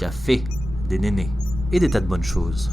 café, des nénés et des tas de bonnes choses.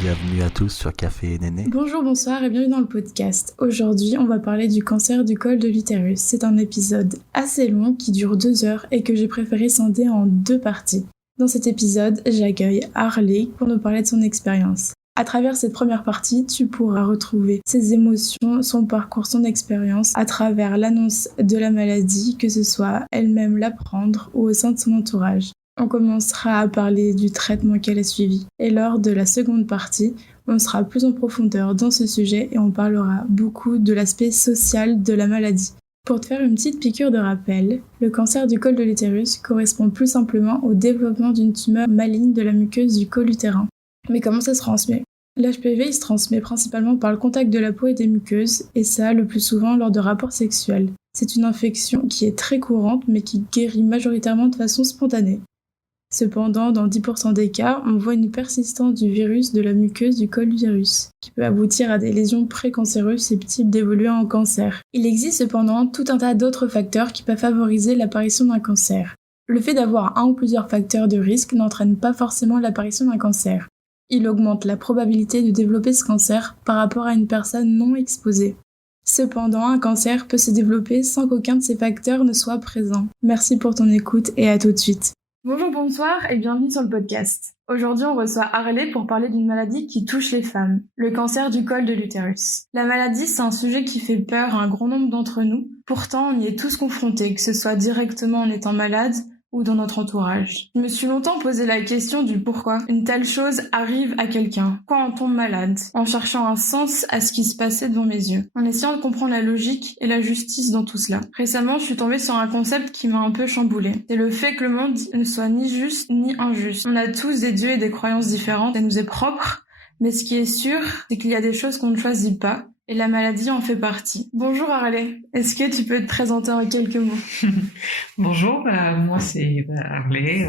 Bienvenue à tous sur Café et Néné. Bonjour, bonsoir et bienvenue dans le podcast. Aujourd'hui, on va parler du cancer du col de l'utérus. C'est un épisode assez long qui dure 2 heures et que j'ai préféré scinder en 2 parties. Dans cet épisode, j'accueille Harley pour nous parler de son expérience. À travers cette première partie, tu pourras retrouver ses émotions, son parcours, son expérience à travers l'annonce de la maladie, que ce soit elle-même l'apprendre ou au sein de son entourage. On commencera à parler du traitement qu'elle a suivi. Et lors de la seconde partie, on sera plus en profondeur dans ce sujet et on parlera beaucoup de l'aspect social de la maladie. Pour te faire une petite piqûre de rappel, le cancer du col de l'utérus correspond plus simplement au développement d'une tumeur maligne de la muqueuse du col utérin. Mais comment ça se transmet ? L'HPV il se transmet principalement par le contact de la peau et des muqueuses, et ça le plus souvent lors de rapports sexuels. C'est une infection qui est très courante mais qui guérit majoritairement de façon spontanée. Cependant, dans 10% des cas, on voit une persistance du virus de la muqueuse du col d'utérus, qui peut aboutir à des lésions précancéreuses susceptibles d'évoluer en cancer. Il existe cependant tout un tas d'autres facteurs qui peuvent favoriser l'apparition d'un cancer. Le fait d'avoir un ou plusieurs facteurs de risque n'entraîne pas forcément l'apparition d'un cancer. Il augmente la probabilité de développer ce cancer par rapport à une personne non exposée. Cependant, un cancer peut se développer sans qu'aucun de ces facteurs ne soit présent. Merci pour ton écoute et à tout de suite. Bonjour, bonsoir et bienvenue sur le podcast. Aujourd'hui, on reçoit Harley pour parler d'une maladie qui touche les femmes, le cancer du col de l'utérus. La maladie, c'est un sujet qui fait peur à un grand nombre d'entre nous. Pourtant, on y est tous confrontés, que ce soit directement en étant malade ou dans notre entourage. Je me suis longtemps posé la question du pourquoi une telle chose arrive à quelqu'un, quand on tombe malade, en cherchant un sens à ce qui se passait devant mes yeux, en essayant de comprendre la logique et la justice dans tout cela. Récemment, je suis tombée sur un concept qui m'a un peu chamboulée. C'est le fait que le monde ne soit ni juste ni injuste. On a tous des dieux et des croyances différentes, ça nous est propre, mais ce qui est sûr, c'est qu'il y a des choses qu'on ne choisit pas, et la maladie en fait partie. Bonjour Harley, est-ce que tu peux te présenter en quelques mots ? Bonjour, moi c'est Harley,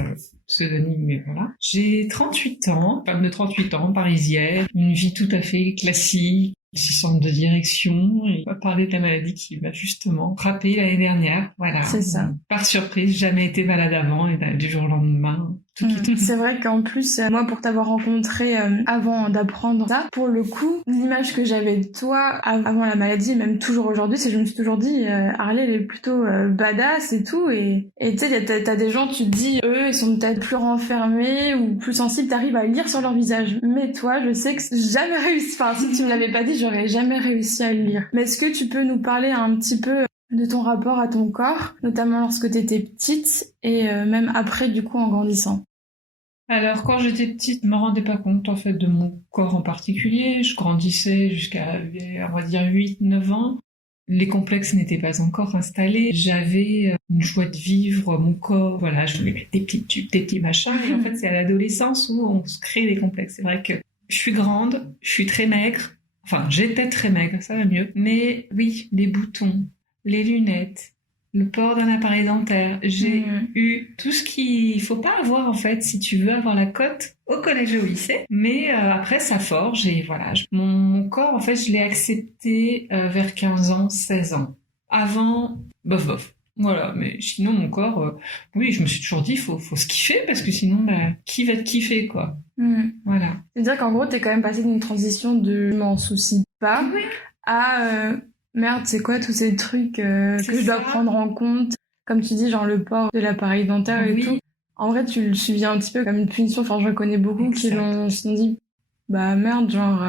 pseudonyme, mais voilà. J'ai 38 ans, femme de 38 ans, parisienne, une vie tout à fait classique, assistante de direction, et on va parler de la maladie qui m'a justement frappée l'année dernière, voilà. C'est ça. Par surprise, jamais été malade avant, et du jour au lendemain, tout quitte. C'est vrai qu'en plus, moi, pour t'avoir rencontré avant d'apprendre ça, pour le coup, l'image que j'avais de toi avant la maladie, et même toujours aujourd'hui, c'est que je me suis toujours dit, Harley, elle est plutôt badass et tout, et tu sais, t'as des gens, tu te dis, eux, ils sont peut-être plus renfermés ou plus sensibles, t'arrives à lire sur leur visage. Mais toi, je sais que j'ai jamais réussi, enfin, si tu me l'avais pas dit, j'aurais jamais réussi à le lire. Mais est-ce que tu peux nous parler un petit peu de ton rapport à ton corps, notamment lorsque t'étais petite et même après, du coup, en grandissant? Alors, quand j'étais petite, je me rendais pas compte, en fait, de mon corps en particulier. Je grandissais jusqu'à, on va dire, 8-9 ans. Les complexes n'étaient pas encore installés. J'avais une joie de vivre, mon corps, voilà, je voulais mettre des petits tubes, des petits machins. Et en fait, c'est à l'adolescence où on se crée des complexes. C'est vrai que je suis grande, je suis très maigre. Enfin, j'étais très maigre, ça va mieux. Mais oui, les boutons, les lunettes, le port d'un appareil dentaire. J'ai eu tout ce qu'il faut pas avoir, en fait, si tu veux avoir la cote au collège et au lycée. Mais après, ça forge et voilà. Mon corps, en fait, je l'ai accepté vers 15 ans, 16 ans. Avant, bof. Voilà, mais sinon, mon corps, oui, je me suis toujours dit, faut se kiffer, parce que sinon, qui va te kiffer, quoi. Voilà. C'est-à-dire qu'en gros, t'es quand même passé d'une transition de « je m'en soucie pas » à merde, c'est quoi tous ces trucs que je dois prendre en compte, comme tu dis, genre le port de l'appareil dentaire et tout. En vrai, tu le subis un petit peu comme une punition. Enfin, j'en connais beaucoup qui se sont dit, bah merde, genre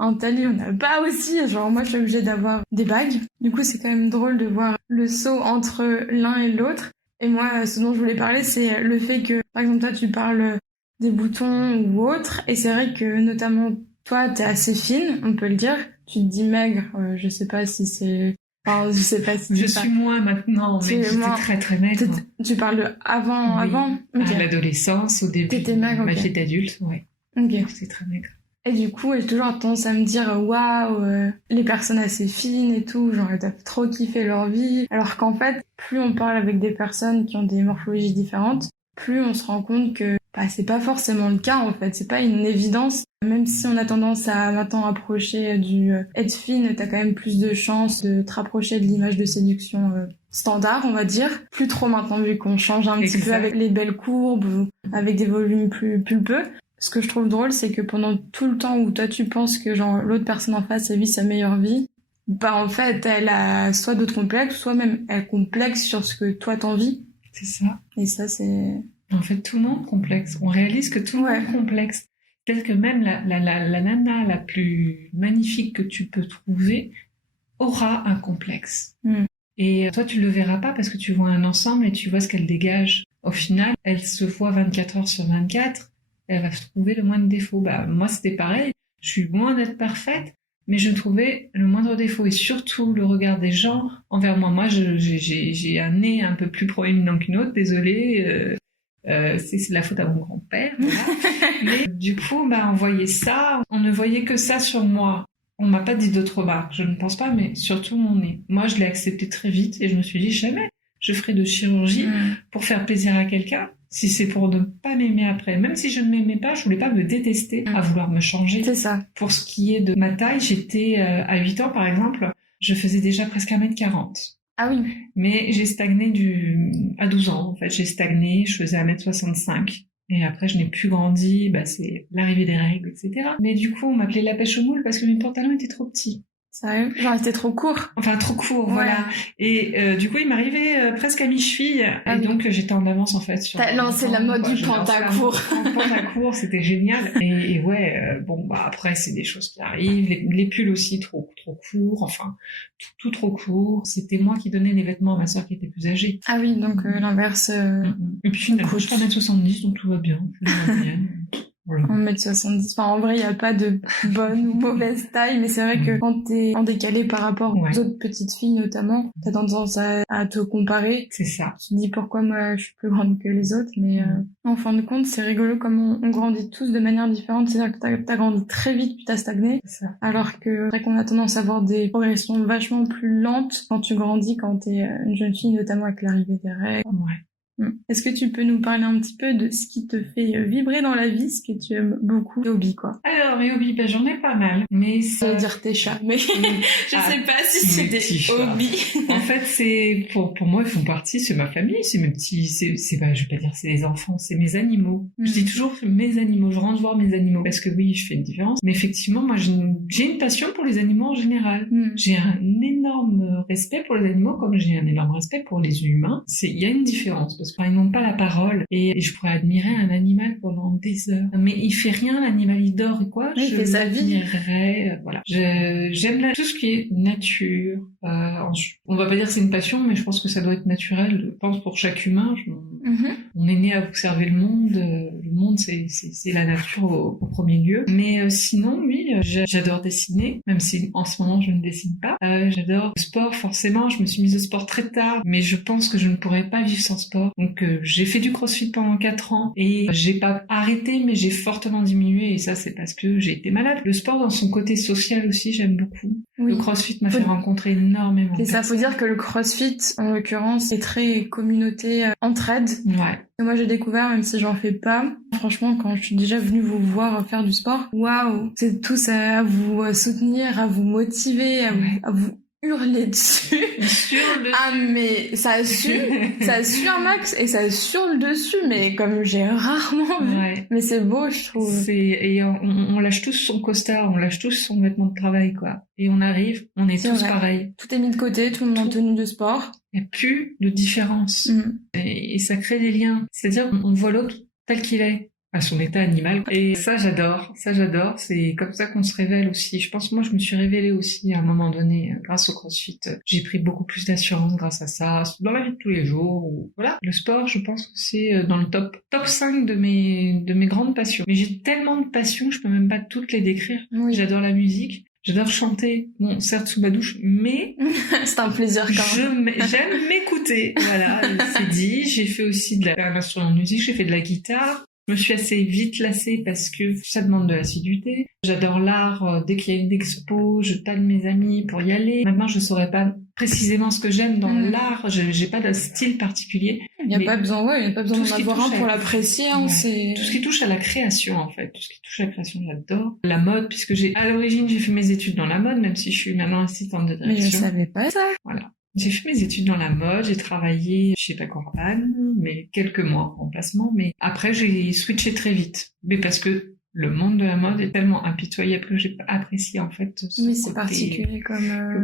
un tel, on n'a pas aussi. Genre moi, je suis obligée d'avoir des bagues. Du coup, c'est quand même drôle de voir le saut entre l'un et l'autre. Et moi, ce dont je voulais parler, c'est le fait que, par exemple, toi, tu parles des boutons ou autres, et c'est vrai que notamment toi, t'es assez fine, on peut le dire. Tu te dis maigre, je sais pas si c'est... Enfin, je sais pas si... Je suis moins maintenant, mais j'étais très très maigre. Tu parles de avant, oui, avant okay. À l'adolescence, au début de ma vie d'adulte, ouais. Ok. J'étais très maigre. Et du coup, j'ai toujours tendance à me dire, waouh, les personnes assez fines et tout, genre elles doivent trop kiffer leur vie. Alors qu'en fait, plus on parle avec des personnes qui ont des morphologies différentes, plus on se rend compte que c'est pas forcément le cas en fait, c'est pas une évidence. Même si on a tendance à maintenant approcher du être fine, t'as quand même plus de chances de te rapprocher de l'image de séduction standard, on va dire. Plus trop maintenant vu qu'on change un petit peu avec les belles courbes, ou avec des volumes plus pulpeux. Ce que je trouve drôle, c'est que pendant tout le temps où toi tu penses que genre l'autre personne en face a vit sa meilleure vie, en fait elle a soit d'autres complexes, soit même elle complexe sur ce que toi t'envies. C'est ça. Et ça c'est... En fait tout le monde complexe. On réalise que tout le monde complexe. C'est-à-dire que même la nana la plus magnifique que tu peux trouver aura un complexe. Et toi, tu le verras pas parce que tu vois un ensemble et tu vois ce qu'elle dégage. Au final, elle se voit 24 heures sur 24, elle va trouver le moindre défaut. Moi, c'était pareil. Je suis loin d'être parfaite, mais je trouvais le moindre défaut et surtout le regard des gens envers moi. Moi, j'ai un nez un peu plus proéminent qu'une autre, désolée. C'est la faute à mon grand-père, voilà. Mais du coup, on voyait ça, on ne voyait que ça sur moi. On m'a pas dit d'autres remarques, je ne pense pas, mais surtout mon nez. Moi, je l'ai accepté très vite et je me suis dit jamais je ferai de chirurgie pour faire plaisir à quelqu'un, si c'est pour ne pas m'aimer après. Même si je ne m'aimais pas, je voulais pas me détester à vouloir me changer. C'est ça. Pour ce qui est de ma taille, j'étais à 8 ans par exemple, je faisais déjà presque 1m40. Ah oui. Mais j'ai stagné à 12 ans, en fait. J'ai stagné, je faisais 1m65. Et après, je n'ai plus grandi, c'est l'arrivée des règles, etc. Mais du coup, on m'appelait la pêche au moule parce que mes pantalons étaient trop petits. Sérieux? Genre, c'était trop court. Enfin, trop court, voilà. Et du coup, il m'arrivait presque à mi-cheville. Et donc, j'étais en avance, en fait. T'as lancé la mode du pantacourt. Pantacourt, c'était génial. Et après, c'est des choses qui arrivent. Les pulls aussi, trop courts. Enfin, tout trop court. C'était moi qui donnais les vêtements à ma sœur qui était plus âgée. Ah oui, donc l'inverse. Et puis, finalement, je suis pas 1m70, donc tout va bien. Je suis moyenne. Voilà. 1m70. Enfin, en vrai, il n'y a pas de bonne ou mauvaise taille, mais c'est vrai que quand t'es en décalé par rapport aux autres petites filles, notamment, t'as tendance à te comparer. C'est ça. Tu te dis pourquoi moi je suis plus grande que les autres, mais en fin de compte, c'est rigolo comme on grandit tous de manière différente. C'est-à-dire que t'as grandi très vite puis t'as stagné. C'est ça. Alors que c'est vrai qu'on a tendance à avoir des progressions vachement plus lentes quand tu grandis, quand t'es une jeune fille, notamment avec l'arrivée des règles. Ouais. Est-ce que tu peux nous parler un petit peu de ce qui te fait vibrer dans la vie, ce que tu aimes beaucoup, tes hobbies, quoi? Alors, mes hobbies, j'en ai pas mal, mais ça... Je vais dire tes chats, mais je sais pas si c'est des hobbies. En fait, c'est, pour moi, ils font partie, c'est ma famille, c'est mes petits, je vais pas dire c'est les enfants, c'est mes animaux. Je dis toujours mes animaux, je rentre voir mes animaux, parce que oui, je fais une différence, mais effectivement, moi, j'ai une passion pour les animaux en général. J'ai un énorme respect pour les animaux, comme j'ai un énorme respect pour les humains. Il y a une différence, parce qu'ils n'ont pas la parole et je pourrais admirer un animal pendant des heures, mais il fait rien, l'animal il dort et quoi, il fait sa vie. Voilà, j'aime tout ce qui est nature. On va pas dire que c'est une passion, mais je pense que ça doit être naturel. Je pense pour chaque humain, on est né à observer le monde. Le monde c'est la nature au premier lieu. Mais sinon oui, j'adore dessiner, même si en ce moment je ne dessine pas. J'adore le sport, forcément. Je me suis mise au sport très tard, mais je pense que je ne pourrais pas vivre sans sport. Donc j'ai fait du crossfit pendant 4 ans et j'ai pas arrêté, mais j'ai fortement diminué, et ça c'est parce que j'ai été malade. Le sport dans son côté social aussi, j'aime beaucoup. Oui. Le crossfit m'a fait rencontrer énormément. C'est ça, faut dire que le crossfit en l'occurrence est très communauté entraide. Ouais. Et moi j'ai découvert, même si j'en fais pas, franchement quand je suis déjà venue vous voir faire du sport, waouh, c'est tous à vous soutenir, à vous motiver, à vous hurler dessus. Ah mais ça sue un max et ça hurle dessus, mais comme j'ai rarement vu. Ouais. Mais c'est beau, je trouve. Et on lâche tous son costard, on lâche tous son vêtement de travail, quoi. Et on arrive, on est tous pareils. Tout est mis de côté, tout le monde en tenue de sport. Il n'y a plus de différence. Et ça crée des liens. C'est-à-dire, on voit l'autre tel qu'il est, à son état animal. Et ça, j'adore. C'est comme ça qu'on se révèle aussi. Je pense que moi, je me suis révélée aussi à un moment donné grâce au CrossFit. J'ai pris beaucoup plus d'assurance grâce à ça, dans la vie de tous les jours. Voilà. Le sport, je pense que c'est dans le top 5 de mes grandes passions. Mais j'ai tellement de passions, je peux même pas toutes les décrire. Oui. J'adore la musique. J'adore chanter, bon, certes sous ma douche, mais c'est un plaisir quand même. J'aime m'écouter. Voilà, c'est dit. J'ai fait aussi un instrument de musique, j'ai fait de la guitare. Je me suis assez vite lassée parce que ça demande de l'assiduité. J'adore l'art. Dès qu'il y a une expo, je tanne mes amis pour y aller. Maintenant, je saurais pas précisément ce que j'aime dans l'art. J'ai pas de style particulier. Il n'y a pas besoin d'en avoir un pour l'apprécier. C'est... Tout ce qui touche à la création, en fait. Tout ce qui touche à la création, j'adore. La mode, puisque à l'origine, j'ai fait mes études dans la mode, même si je suis maintenant assistante de direction. Mais je savais pas ça. Voilà. J'ai fait mes études dans la mode, j'ai travaillé chez Paco-Rabanne, mais quelques mois en remplacement. Mais après, j'ai switché très vite. Mais parce que le monde de la mode est tellement impitoyable que j'ai apprécié, en fait, ce oui, c'est côté particulier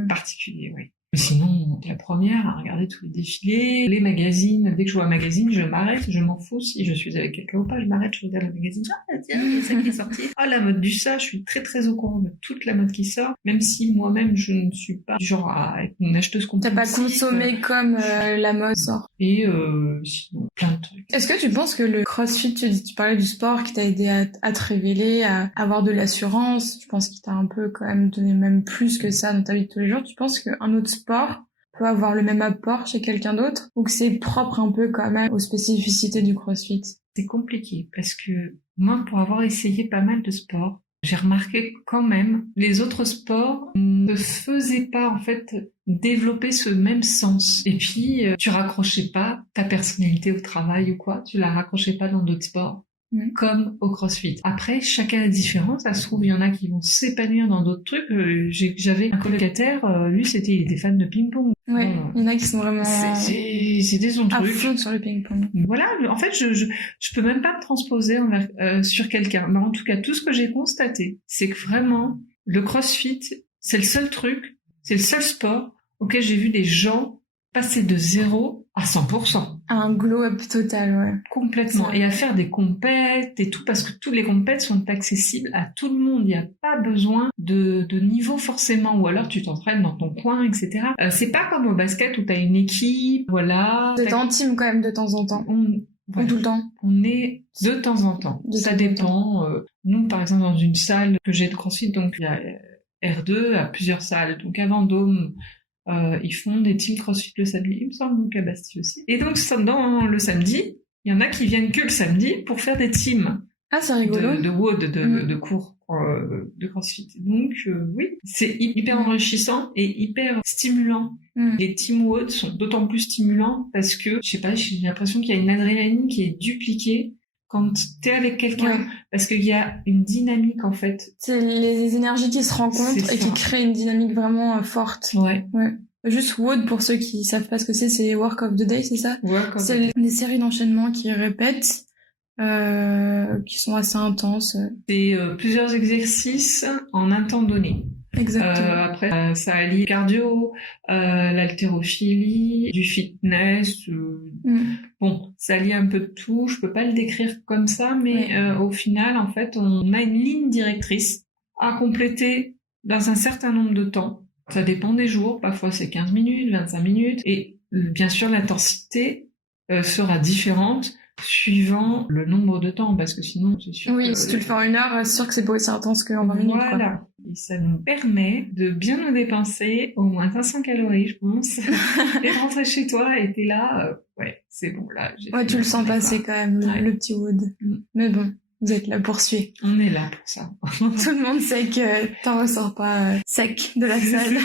particulier, oui. Sinon, la première à regarder tous les défilés, les magazines. Dès que je vois un magazine, je m'arrête, je m'en fous. Si je suis avec quelqu'un ou pas, je m'arrête, je regarde le magazine. Ah, tiens, il y a ça qui est sorti. Ah, la mode du ça, je suis très très au courant de toute la mode qui sort, même si moi-même, je ne suis pas du genre à être une acheteuse compulsive. T'as pas consommé comme la mode sort. Et sinon, plein de trucs. Est-ce que tu penses que le CrossFit, tu parlais du sport qui t'a aidé à te révéler, à avoir de l'assurance, je pense qu'il t'a un peu quand même donné même plus que ça dans ta vie de tous les jours, tu penses qu'un autre sport peut avoir le même apport chez quelqu'un d'autre ou que c'est propre un peu quand même aux spécificités du CrossFit? C'est compliqué parce que moi, pour avoir essayé pas mal de sports, j'ai remarqué quand même les autres sports ne faisaient pas en fait développer ce même sens. Et puis tu raccrochais pas ta personnalité au travail ou quoi, tu la raccrochais pas dans d'autres sports. Comme au CrossFit. Après, chacun est différent. Ça se trouve, il y en a qui vont s'épanouir dans d'autres trucs. J'avais un colocataire, lui, il était fan de ping-pong. Ouais, il y en a qui sont vraiment c'était son truc. à fond sur le ping-pong. Voilà, en fait, je peux même pas me transposer sur quelqu'un. Mais en tout cas, tout ce que j'ai constaté, c'est que vraiment, le CrossFit, c'est le seul truc, c'est le seul sport auquel j'ai vu des gens passer de 0 à 100%. Un glow-up total, ouais. Complètement. Et à faire des compètes et tout, parce que toutes les compètes sont accessibles à tout le monde. Il n'y a pas besoin de niveau forcément, ou alors tu t'entraînes dans ton coin, etc. C'est pas comme au basket où t'as une équipe, voilà. C'est intime quand même de temps en temps. Voilà. Tout le temps. On est de temps en temps. Ça dépend. Nous, par exemple, dans une salle que j'ai de CrossFit, donc il y a R2 à plusieurs salles. Donc à Vendôme, ils font des teams CrossFit le samedi, il me semble, donc à Bastille aussi. Et donc, dans le samedi, il y en a qui viennent que le samedi pour faire des teams. Ah, c'est rigolo. De WOD, de cours de CrossFit. Donc, oui, c'est hyper enrichissant et hyper stimulant. Les teams WOD sont d'autant plus stimulants parce que, je sais pas, j'ai l'impression qu'il y a une adrénaline qui est dupliquée quand t'es avec quelqu'un, parce qu'il y a une dynamique en fait. C'est les énergies qui se rencontrent et qui créent une dynamique vraiment forte. Ouais. Juste WOD, pour ceux qui savent pas ce que c'est Work of the Day, c'est ça? C'est des séries d'enchaînements qui répètent, qui sont assez intenses. C'est plusieurs exercices en un temps donné. Exactement. Après, ça allie cardio, l'haltérophilie, du fitness. Bon, ça allie un peu de tout. Je peux pas le décrire comme ça, mais au final, en fait, on a une ligne directrice à compléter dans un certain nombre de temps. Ça dépend des jours. Parfois, c'est 15 minutes, 25 minutes. Et bien sûr, l'intensité sera différente suivant le nombre de temps, parce que sinon, c'est sûr que... si tu le fais en 1 heure, c'est sûr que c'est pas aussi intense qu'en 20 minutes. Voilà. Quoi. Et ça nous permet de bien nous dépenser au moins 500 calories, je pense, et de rentrer chez toi et t'es là, c'est bon, là. Tu le sens passer quand même, le petit wood. Mais bon, vous êtes là pour suivre. On est là pour ça. Tout le monde sait que t'en ressors pas sec de la salle.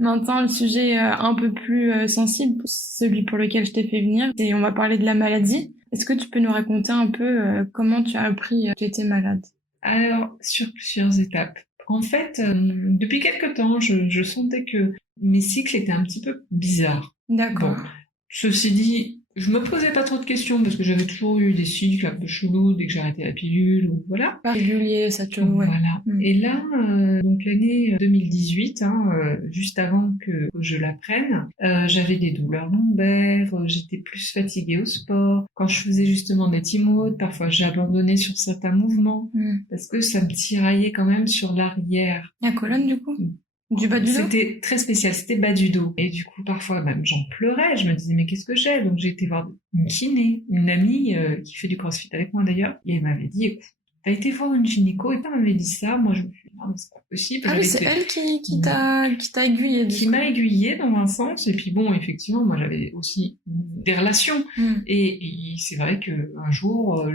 Maintenant, le sujet un peu plus sensible, celui pour lequel je t'ai fait venir, et on va parler de la maladie. Est-ce que tu peux nous raconter un peu comment tu as appris que tu étais malade? Alors, sur plusieurs étapes. En fait, depuis quelque temps, je sentais que mes cycles étaient un petit peu bizarres. D'accord. Bon, ceci dit, je me posais pas trop de questions parce que j'avais toujours eu des cycles un peu chelous dès que j'arrêtais la pilule ou voilà. Pas régulier, ça te Voilà. Et là, donc l'année 2018, juste avant que je la prenne, j'avais des douleurs lombaires, j'étais plus fatiguée au sport. Quand je faisais justement des team WOD, parfois j'abandonnais sur certains mouvements parce que ça me tiraillait quand même sur l'arrière. La colonne du coup? Du bas du dos? C'était très spécial, c'était bas du dos. Et du coup, parfois, même, j'en pleurais. Je me disais, mais qu'est-ce que j'ai? Donc, j'ai été voir une kiné, une amie qui fait du CrossFit avec moi d'ailleurs. Et elle m'avait dit, écoute, t'as été voir une gynéco et elle m'avait dit ça. Moi, je me suis dit, non, mais c'est pas possible. Ah oui, c'est elle qui t'a aiguillée. Qui m'a aiguillée dans un sens. Et puis bon, effectivement, moi, j'avais aussi des relations. Et c'est vrai qu'un jour,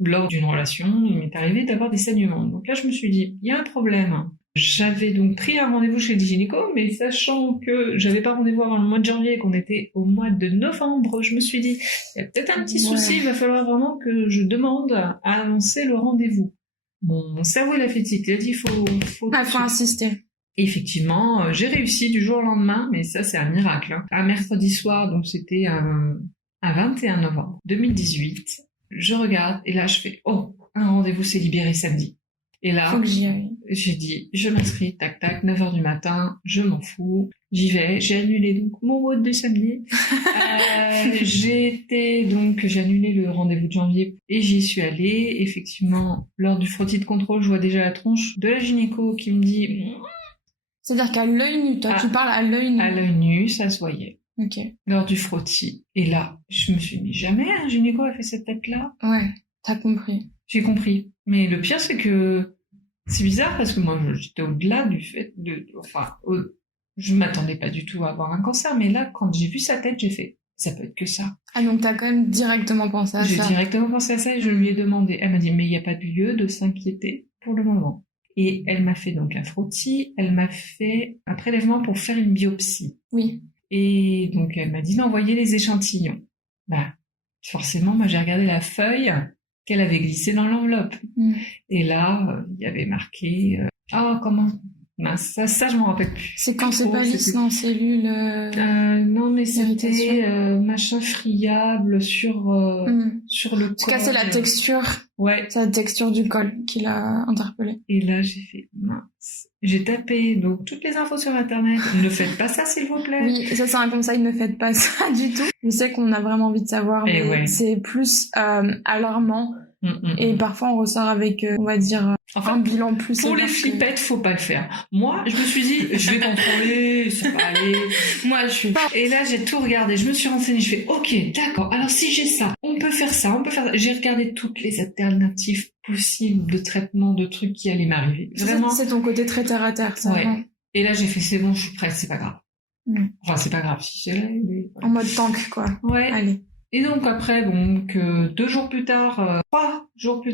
lors d'une relation, il m'est arrivé d'avoir des saignements. Donc là, je me suis dit, il y a un problème. J'avais donc pris un rendez-vous chez le gynéco, mais sachant que j'avais pas rendez-vous avant le mois de janvier et qu'on était au mois de novembre, je me suis dit, il y a peut-être un petit souci, il va falloir vraiment que je demande à avancer le rendez-vous. Mon cerveau, il a fait tic, il a dit, faut insister. Et effectivement, j'ai réussi du jour au lendemain, mais ça, c'est un miracle. Hein. Un mercredi soir, donc c'était un 21 novembre 2018, je regarde, et là, je fais, oh, un rendez-vous s'est libéré samedi. Et là, faut que j'y aille. J'ai dit, je m'inscris, tac tac, 9h du matin, je m'en fous, j'y vais. J'ai annulé donc mon vote de samedi. J'ai annulé le rendez-vous de janvier et j'y suis allée. Effectivement, lors du frottis de contrôle, je vois déjà la tronche de la gynéco qui me dit... C'est-à-dire qu'à l'œil nu, toi, tu parles à l'œil nu. À l'œil nu, ça se voyait. Ok. Lors du frottis. Et là, je me suis dit, jamais un gynéco a fait cette tête-là. Ouais, t'as compris. J'ai compris. Mais le pire, c'est que c'est bizarre parce que moi, j'étais au-delà du fait je m'attendais pas du tout à avoir un cancer. Mais là, quand j'ai vu sa tête, j'ai fait, ça peut être que ça. Ah, donc t'as quand même directement pensé à ça. J'ai directement pensé à ça et je lui ai demandé. Elle m'a dit, mais il n'y a pas de lieu de s'inquiéter pour le moment. Et elle m'a fait donc un frottis, elle m'a fait un prélèvement pour faire une biopsie. Oui. Et donc, elle m'a dit d'envoyer les échantillons. Bah, forcément, moi, j'ai regardé la feuille qu'elle avait glissée dans l'enveloppe. Et là, il y avait marqué... comment... Mince, ça, je m'en rappelle plus. C'est quand c'est pas lisse dans cellule... non, mais c'était machin friable sur le col. En tout cas, c'est la texture. Ouais. C'est la texture du col qui l'a interpellée. Et là, j'ai fait mince. J'ai tapé donc toutes les infos sur Internet. Ne faites pas ça, s'il vous plaît. Oui, ça c'est un conseil, ne faites pas ça du tout. Je sais qu'on a vraiment envie de savoir, mais c'est plus alarmant. Et parfois, on ressort avec, on va dire, un bilan plus... Pour les flippettes, faut pas le faire. Moi, je me suis dit, je vais contrôler, ça va aller. Moi, je suis... Et là, j'ai tout regardé, je me suis renseignée, je fais, ok, d'accord, alors si j'ai ça, on peut faire ça, on peut faire ça. J'ai regardé toutes les alternatives possibles de traitement, de trucs qui allaient m'arriver. Vraiment. C'est ton côté très terre à terre, ça. Ouais. Et là, j'ai fait, c'est bon, je suis prête, c'est pas grave. Enfin, c'est pas grave si c'est là. Mais... En mode tank, quoi. Ouais. Allez. Et donc après, 3 jours plus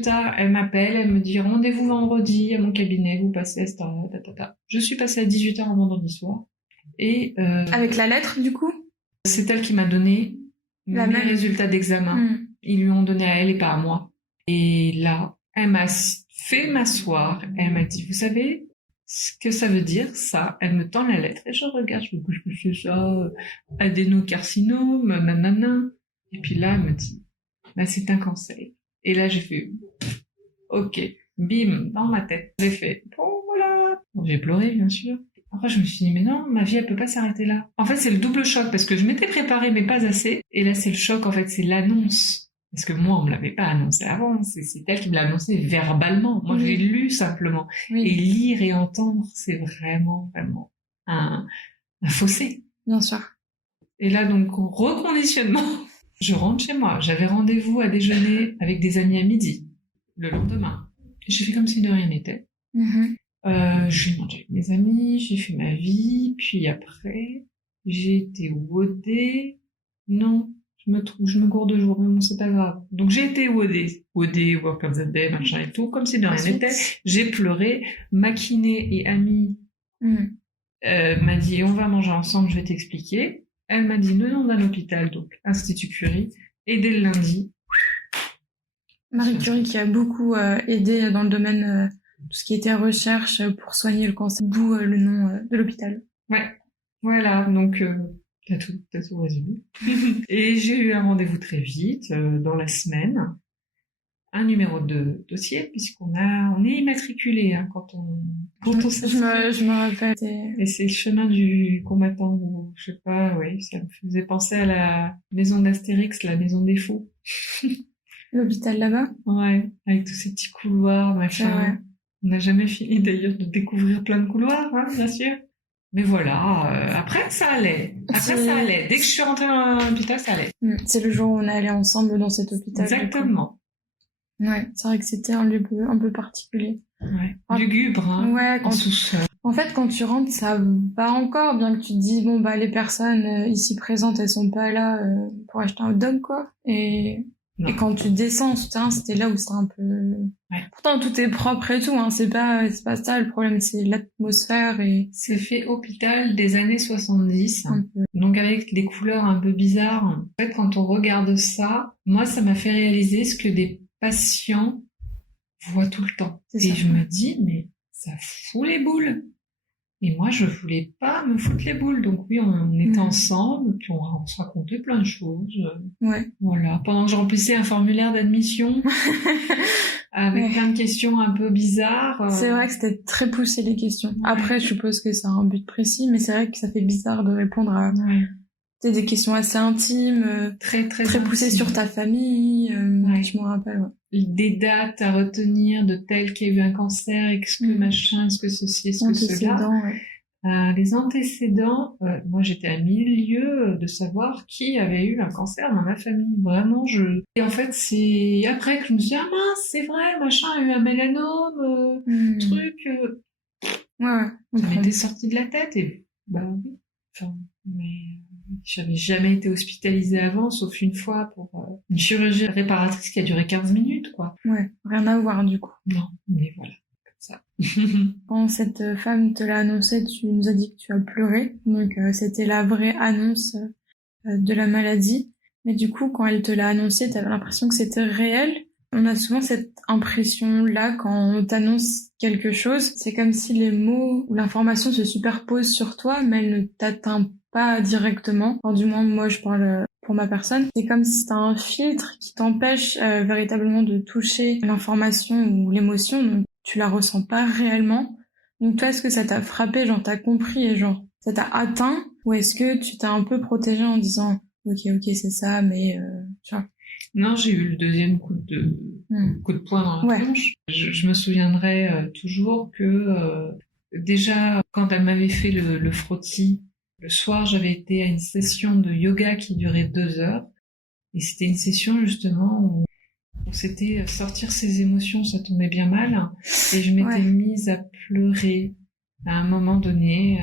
tard, elle m'appelle, elle me dit rendez-vous vendredi à mon cabinet, vous passez à cette heure-là, Je suis passée à 18h un vendredi soir. Et avec la lettre, du coup ? C'est elle qui m'a donné mes résultats d'examen. Ils lui ont donné à elle et pas à moi. Et là, elle m'a fait m'asseoir, elle m'a dit, vous savez ce que ça veut dire, ça? Elle me tend la lettre et je regarde, je me dis, c'est ça, adénocarcinome, nanana. Et puis là, elle me dit, c'est un cancer. Et là, j'ai fait, ok, bim, dans ma tête. J'ai fait, bon, voilà. Bon, j'ai pleuré, bien sûr. Après, je me suis dit, mais non, ma vie, elle peut pas s'arrêter là. En fait, c'est le double choc, parce que je m'étais préparée, mais pas assez. Et là, c'est le choc, en fait, c'est l'annonce. Parce que moi, on me l'avait pas annoncé avant. C'est elle qui me l'a annoncé verbalement. Moi, j'ai lu simplement. Oui. Et lire et entendre, c'est vraiment, vraiment un fossé. Bien sûr. Et là, donc, reconditionnement. Je rentre chez moi. J'avais rendez-vous à déjeuner avec des amis à midi, le lendemain. J'ai fait comme si de rien n'était. J'ai mangé avec mes amis, j'ai fait ma vie, puis après, j'ai été wodée. Non, je me gourde de jour, mais bon, c'est pas grave. Donc j'ai été wodée, work of the day, machin et tout, comme si de rien n'était. J'ai pleuré, ma kiné et amie m'a dit, on va manger ensemble, je vais t'expliquer. Elle m'a dit, non, d'un hôpital, donc Institut Curie. Et dès le lundi... Marie Curie qui a beaucoup aidé dans le domaine, tout ce qui était recherche pour soigner le cancer, d'où le nom de l'hôpital. Ouais, voilà, donc t'as tout résumé. Et j'ai eu un rendez-vous très vite, dans la semaine. Un numéro de dossier, puisqu'on est immatriculé quand on s'inscrit. Je me rappelle. Et c'est le chemin du combattant, ou je sais pas, oui, ça me faisait penser à la maison d'Astérix, la maison des fous. L'hôpital là-bas? Ouais, avec tous ces petits couloirs, machin. Ouais. On n'a jamais fini d'ailleurs de découvrir plein de couloirs, hein, bien sûr. Mais voilà, après ça allait. Dès que je suis rentrée dans l'hôpital, ça allait. C'est le jour où on est allés ensemble dans cet hôpital. Exactement. Ouais, c'est vrai que c'était un lieu un peu particulier. Ouais. Lugubre, hein. Ouais, en sous-sol. En fait, quand tu rentres, ça va encore, bien que tu te dises, les personnes ici présentes, elles sont pas là pour acheter un hot dog, quoi. Et Non. Et quand tu descends en souterrain, c'était là où c'était un peu... Ouais. Pourtant, tout est propre et tout, hein. C'est pas ça le problème, c'est l'atmosphère et... C'est fait hôpital des années 70, un peu... donc avec des couleurs un peu bizarres. En fait, quand on regarde ça, moi, ça m'a fait réaliser ce que des patients voient tout le temps. C'est Et ça. je me dis, mais ça fout les boules. Et moi, je voulais pas me foutre les boules. Donc oui, on était ensemble, puis on se racontait plein de choses. Ouais. Voilà. Pendant que je remplissais un formulaire d'admission, avec plein de questions un peu bizarres. C'est vrai que c'était très poussé les questions. Après, je suppose que ça a un but précis, mais c'est vrai que ça fait bizarre de répondre à des questions assez intimes, très poussées intimes. sur ta famille. Je me rappelle. Des dates à retenir de tel qui a eu un cancer, est-ce que machin, est-ce que ceci, est-ce que cela. Les antécédents, moi j'étais à milieu de savoir qui avait eu un cancer dans ma famille. Vraiment, Et en fait, c'est après que je me suis dit, ah mince, c'est vrai, machin a eu un mélanome, truc. Ça m'était sorti de la tête et bah oui. Enfin, mais j'avais jamais été hospitalisée avant, sauf une fois pour une chirurgie réparatrice qui a duré 15 minutes, quoi. Ouais, rien à voir du coup. Non, mais voilà. Ça. Quand cette femme te l'a annoncé, tu nous as dit que tu as pleuré. Donc c'était la vraie annonce de la maladie. Mais du coup, quand elle te l'a annoncé, tu avais l'impression que c'était réel. On a souvent cette impression-là quand on t'annonce quelque chose. C'est comme si les mots ou l'information se superposent sur toi, mais elle ne t'atteint pas directement. Enfin, du moins, moi, je parle pour ma personne. C'est comme si c'était un filtre qui t'empêche véritablement de toucher l'information ou l'émotion. Donc, tu la ressens pas réellement. Donc toi, est-ce que ça t'a frappé, genre t'as compris et genre ça t'a atteint, ou est-ce que tu t'es un peu protégé en disant ok c'est ça, mais tu vois. Non, j'ai eu le deuxième coup de poing dans la tronche. Je me souviendrai toujours que déjà quand elle m'avait fait le frottis, le soir j'avais été à une session de yoga qui durait 2 heures et c'était une session justement où c'était sortir ses émotions, ça tombait bien mal. Et je m'étais mise à pleurer à un moment donné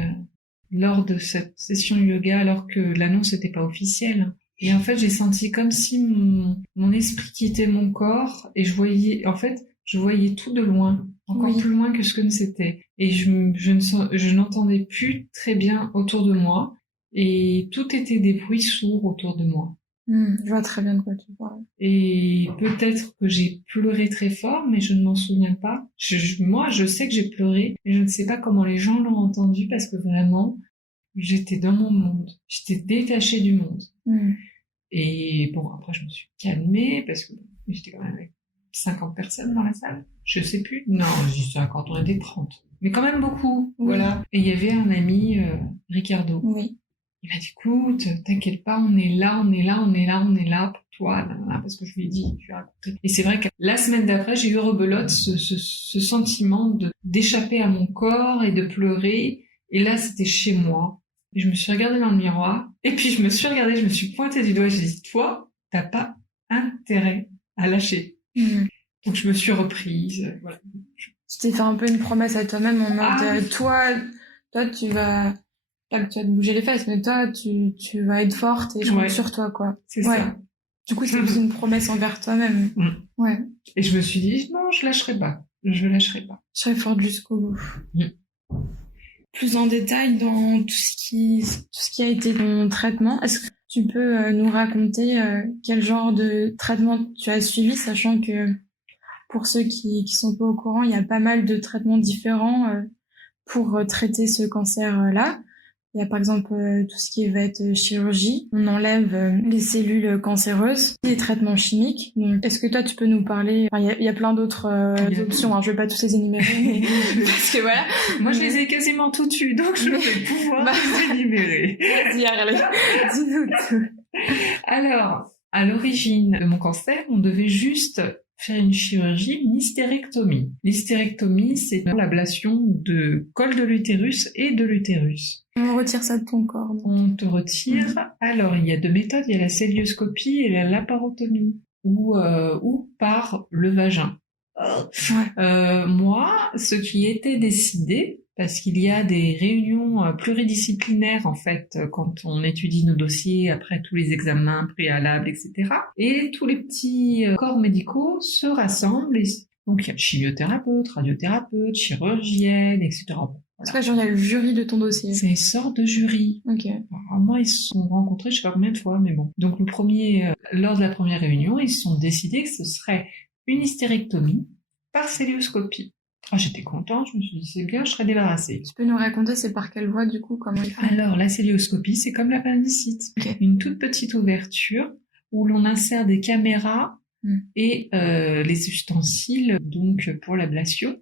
lors de cette session yoga, alors que l'annonce n'était pas officielle. Et en fait, j'ai senti comme si mon esprit quittait mon corps et je voyais tout de loin, encore plus loin que ce que c'était. Et je n'entendais plus très bien autour de moi et tout était des bruits sourds autour de moi. Je vois très bien de quoi tu parles. Et peut-être que j'ai pleuré très fort, mais je ne m'en souviens pas. Moi, je sais que j'ai pleuré, mais je ne sais pas comment les gens l'ont entendu parce que vraiment, j'étais dans mon monde. J'étais détachée du monde. Et bon, après, je me suis calmée parce que j'étais quand même avec 50 personnes dans la salle. Je sais plus. Non, j'ai 50, on était 30. Mais quand même beaucoup. Voilà. Et il y avait un ami, Ricardo. Il m'a dit, écoute, t'inquiète pas, on est là pour toi, parce que je lui ai dit, tu as raconté. Et c'est vrai que la semaine d'après, j'ai eu rebelote ce sentiment d'échapper à mon corps et de pleurer. Et là, c'était chez moi. Et je me suis regardée dans le miroir. Et puis, je me suis pointée du doigt et j'ai dit, toi, t'as pas intérêt à lâcher. Donc, je me suis reprise. Voilà. Tu t'es fait un peu une promesse à toi-même en mode, toi, tu vas... Pas que tu vas te bouger les fesses, mais toi, tu vas être forte et je compte sur toi, quoi. C'est ça. Du coup, c'est plus une promesse envers toi-même. Et je me suis dit, non, je lâcherai pas. Je lâcherai pas. Je serai forte jusqu'au bout. Plus en détail dans tout ce qui a été ton traitement, est-ce que tu peux nous raconter quel genre de traitement tu as suivi, sachant que pour ceux qui sont pas au courant, il y a pas mal de traitements différents pour traiter ce cancer-là. Il y a par exemple tout ce qui va être chirurgie. On enlève les cellules cancéreuses, les traitements chimiques. Donc, est-ce que toi, tu peux nous parler... Enfin, il y a plein d'autres options. Hein. Je vais pas tous les énumérer, mais... parce que voilà. Moi, je les ai quasiment toutes eues, donc je vais pouvoir les énumérer. Vas-y, allez. Dis-nous tout. Alors, à l'origine de mon cancer, on devait juste faire une chirurgie, une hystérectomie. L'hystérectomie, c'est l'ablation de col de l'utérus et de l'utérus. On retire ça de ton corps. Donc. On te retire. Alors, il y a 2 méthodes. Il y a la célioscopie et la laparotomie, ou par le vagin. Moi, ce qui était décidé parce qu'il y a des réunions pluridisciplinaires, en fait, quand on étudie nos dossiers après tous les examens préalables, etc. Et tous les petits corps médicaux se rassemblent. Donc, il y a chimiothérapeute, radiothérapeute, chirurgienne, etc. Bon, C'est quoi, genre, il y a le jury de ton dossier. c'est une sorte de jury. Ok. Alors, moi, ils se sont rencontrés, je sais pas combien de fois, mais bon. Donc, lors de la première réunion, ils se sont décidés que ce serait une hystérectomie par cœlioscopie. Ah, j'étais contente, je me suis dit, c'est bien, je serais débarrassée. Tu peux nous raconter, c'est par quelle voie, du coup, comment il fait? Alors, la cœlioscopie, c'est comme l'appendicite. Ok. Une toute petite ouverture où l'on insère des caméras et les ustensiles, donc, pour l'ablation.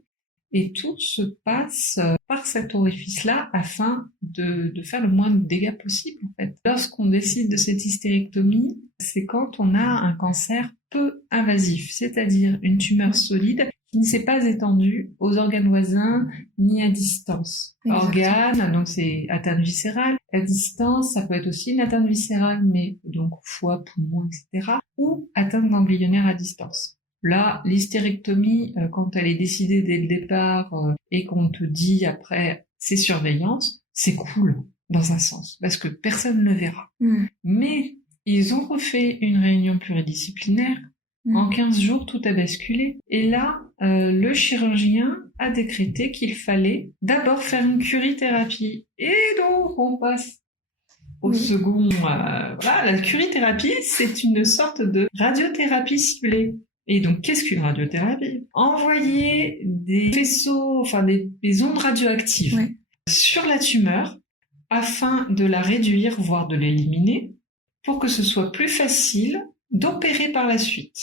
Et tout se passe par cet orifice-là afin de faire le moins de dégâts possible, en fait. Lorsqu'on décide de cette hystérectomie, c'est quand on a un cancer peu invasif, c'est-à-dire une tumeur solide qui ne s'est pas étendue aux organes voisins ni à distance. Exactement. Organes, donc c'est atteinte viscérale. À distance, ça peut être aussi une atteinte viscérale, mais donc foie, poumon, etc. Ou atteinte ganglionnaire à distance. Là, l'hystérectomie, quand elle est décidée dès le départ et qu'on te dit après c'est surveillance, c'est cool dans un sens, parce que personne ne le verra. Mais ils ont refait une réunion pluridisciplinaire. En 15 jours, tout a basculé. Et là, le chirurgien a décrété qu'il fallait d'abord faire une curithérapie. Et donc, on passe au second... voilà, la curithérapie, c'est une sorte de radiothérapie ciblée. Et donc, qu'est-ce qu'une radiothérapie? Envoyer des faisceaux, enfin des ondes radioactives sur la tumeur afin de la réduire, voire de l'éliminer, pour que ce soit plus facile d'opérer par la suite.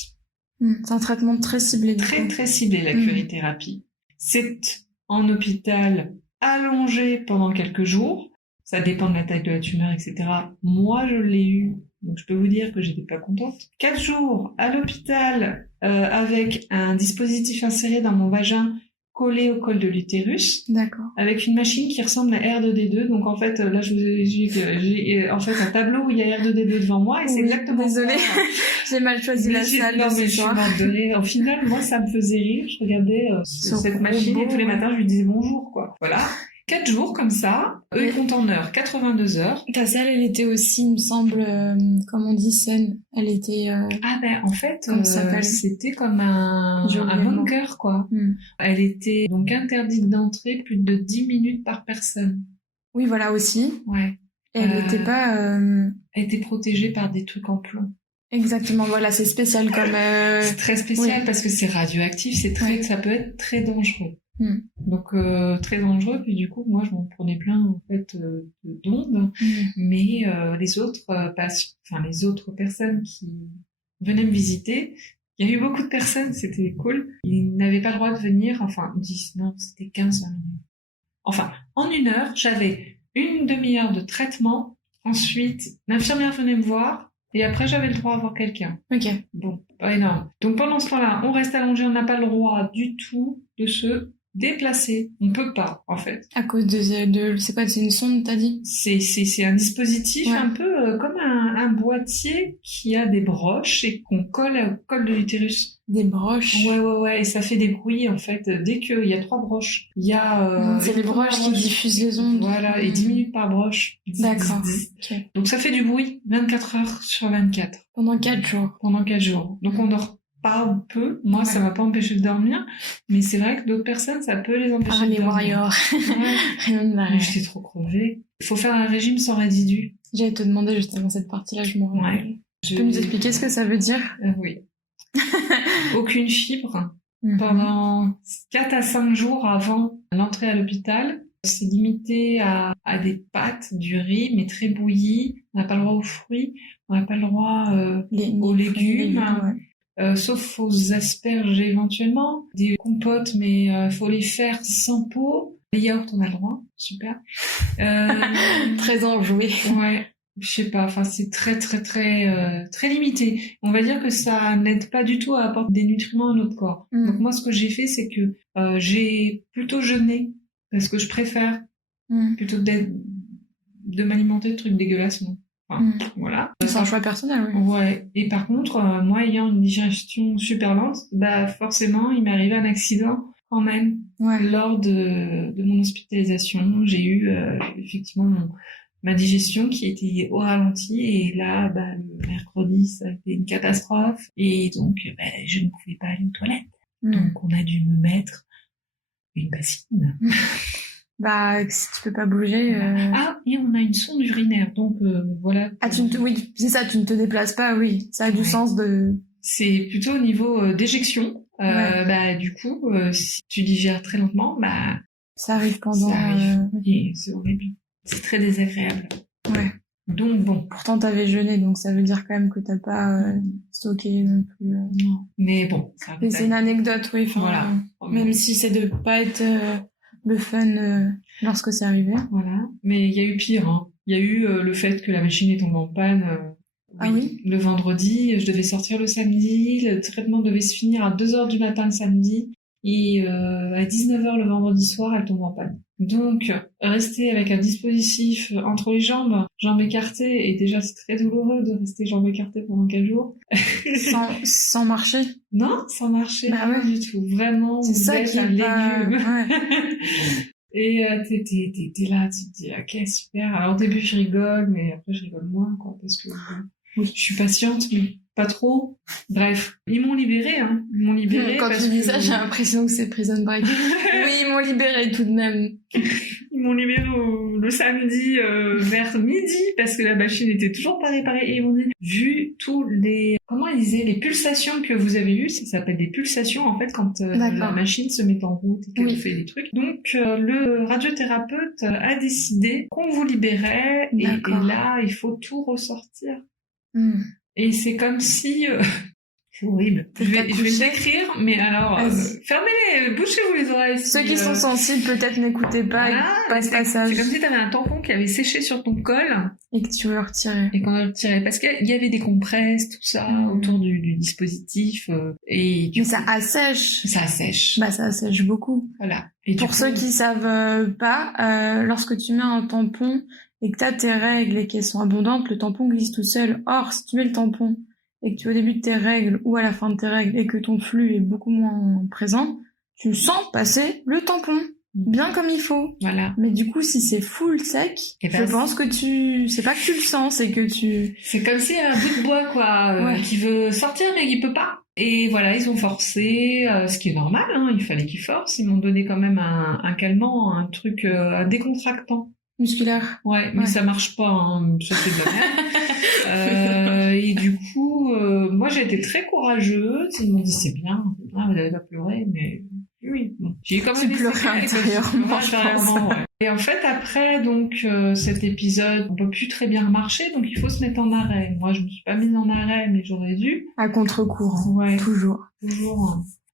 C'est un traitement très ciblé. Très, très ciblé, la curithérapie. C'est en hôpital allongé pendant quelques jours. Ça dépend de la taille de la tumeur, etc. Moi, je l'ai eu. Donc, je peux vous dire que j'étais pas contente. 4 jours à l'hôpital avec un dispositif inséré dans mon vagin collé au col de l'utérus. D'accord. Avec une machine qui ressemble à R2D2. Donc, en fait, là, j'ai en fait un tableau où il y a R2D2 devant moi et c'est exactement désolée. ça. J'ai mal choisi la salle de ce soir. Je suis morte de rire. Au final, moi, ça me faisait rire. Je regardais cette machine et tous les matins, je lui disais bonjour, quoi. Voilà. 4 jours comme ça, eux ils comptent en heures, 82 heures. Ta salle, elle était aussi, il me semble, comme on dit, saine. Elle était... Ah ben en fait, c'était comme un bunker quoi. Elle était donc interdite d'entrer plus de 10 minutes par personne. Oui, voilà aussi. Ouais. Et elle n'était pas... Elle était protégée par des trucs en plomb. Exactement, voilà, c'est spécial comme... C'est très spécial parce que c'est radioactif, ça peut être très dangereux. Donc très dangereux, puis du coup moi je m'en prenais plein en fait d'ondes, mais les autres personnes qui venaient me visiter, il y a eu beaucoup de personnes, c'était cool, ils n'avaient pas le droit de venir, enfin 10, non c'était 15 minutes. Enfin, en 1 heure, j'avais une demi-heure de traitement, ensuite l'infirmière venait me voir, et après j'avais le droit à voir quelqu'un. Ok. Bon, pas énorme. Donc pendant ce temps-là, on reste allongé, on n'a pas le droit du tout de se déplacer. On peut pas, en fait. À cause de c'est quoi, c'est une sonde, t'as dit? C'est un dispositif un peu comme un boîtier qui a des broches et qu'on colle au col de l'utérus. Des broches? Ouais, et ça fait des bruits, en fait. Dès qu'il y a 3 broches, il y a... c'est les broches qui diffusent les ondes. Voilà, et 10 minutes par broche. D'accord. Okay. Donc ça fait du bruit 24 heures sur 24. Pendant 4 jours. Pendant 4 jours. Donc on dort pas peu. Moi, ça m'a pas empêché de dormir. Mais c'est vrai que d'autres personnes, ça peut les empêcher de dormir. Les warriors. Rien de marrer. J'étais trop crevée. Il faut faire un régime sans résidus. J'allais te demander justement cette partie-là, je m'en rappelle. Tu peux nous expliquer ce que ça veut dire? Oui. Aucune fibre. Pendant 4 à 5 jours avant l'entrée à l'hôpital. C'est limité à des pâtes, du riz, mais très bouilli. On n'a pas le droit aux fruits. On n'a pas le droit aux légumes. Sauf aux asperges éventuellement, des compotes, mais faut les faire sans peau. Les yaourts, on a le droit, super. Très enjoué. Ouais, je sais pas, enfin c'est très limité. On va dire que ça n'aide pas du tout à apporter des nutriments à notre corps. Donc moi, ce que j'ai fait, c'est que j'ai plutôt jeûné, parce que je préfère, plutôt de m'alimenter de trucs dégueulasses, non. Voilà. C'est un choix personnel, oui. Ouais. Et par contre, moi ayant une digestion super lente, bah forcément, il m'est arrivé un accident quand même. Ouais. Lors de mon hospitalisation, j'ai eu effectivement ma digestion qui était au ralenti et là, le mercredi, ça a été une catastrophe et donc je ne pouvais pas aller aux toilettes. Donc on a dû me mettre une bassine. Si tu peux pas bouger. Ah, et on a une sonde urinaire, donc voilà. Ah, oui, c'est ça, tu ne te déplaces pas, oui. Ça a du sens de... C'est plutôt au niveau d'éjection. Du coup, si tu digères très lentement, ça arrive pendant... Ça arrive. Et c'est horrible. C'est très désagréable. Ouais. Donc bon. Pourtant, t'avais jeûné, donc ça veut dire quand même que t'as pas stocké non plus. Non. Mais bon. Mais c'est une anecdote, oui. Voilà. Même si c'est de pas être le fun lorsque c'est arrivé. Voilà. Mais il y a eu pire. Hein. Il y a eu le fait que la machine est tombée en panne. Ah oui. Le vendredi, je devais sortir le samedi. Le traitement devait se finir à 2h du matin le samedi. Et à 19h le vendredi soir, elle tombe en panne. Donc, rester avec un dispositif entre les jambes écartées, et déjà c'est très douloureux de rester jambes écartées pendant 4 jours. sans marcher? Non, sans marcher, rien du tout. Vraiment, c'est ça qui est légume. Ouais. Et t'es là, tu te dis, ok, super. Alors au début je rigole, mais après je rigole moins, quoi, parce que je suis patiente, mais pas trop. Bref, ils m'ont libérée, hein. Ils m'ont libérée. Quand tu dis ça, j'ai l'impression que c'est Prison Break. Oui, ils m'ont libérée tout de même. Ils m'ont libérée le samedi vers midi parce que la machine était toujours pas réparée. Et ils m'ont dit, vu tous les... Comment ils disaient? Les pulsations que vous avez eues, ça s'appelle des pulsations en fait quand la machine se met en route et qu'elle fait des trucs. Donc le radiothérapeute a décidé qu'on vous libérait et là, il faut tout ressortir. Et c'est comme si... c'est horrible. Je vais le décrire, mais alors, fermez-les, bouchez-vous les oreilles. Ceux qui sont sensibles, peut-être n'écoutez pas ce passage. C'est comme si t'avais un tampon qui avait séché sur ton col. Et que tu veux le retirer. Et qu'on le retirait. Parce qu'il y avait des compresses, tout ça, autour du dispositif. Mais ça assèche. Ça assèche. Ça assèche beaucoup. Voilà. Et pour ceux qui savent pas, lorsque tu mets un tampon et que t'as tes règles et qu'elles sont abondantes, le tampon glisse tout seul. Or, si tu mets le tampon et que tu es au début de tes règles ou à la fin de tes règles et que ton flux est beaucoup moins présent, tu sens passer le tampon bien comme il faut. Voilà. Mais du coup, si c'est full sec, je pense que c'est pas que tu le sens, c'est que tu... C'est comme si un bout de bois, quoi, qui veut sortir mais qui peut pas. Et voilà, ils ont forcé, ce qui est normal, hein, il fallait qu'ils forcent. Ils m'ont donné quand même un calmant, un truc, un décontractant. Musculaire. Ouais, mais ça marche pas, hein, ça c'est de la merde. Et du coup, moi j'ai été très courageuse. Ils m'ont dit c'est bien, vous n'allez pas pleurer, mais oui. Bon. J'ai eu quand même des séquelles intérieurement. Ouais. Et en fait, après donc cet épisode, on peut plus très bien marcher, donc il faut se mettre en arrêt. Moi, je me suis pas mise en arrêt, mais j'aurais dû. À contre-courant. Ouais. Toujours.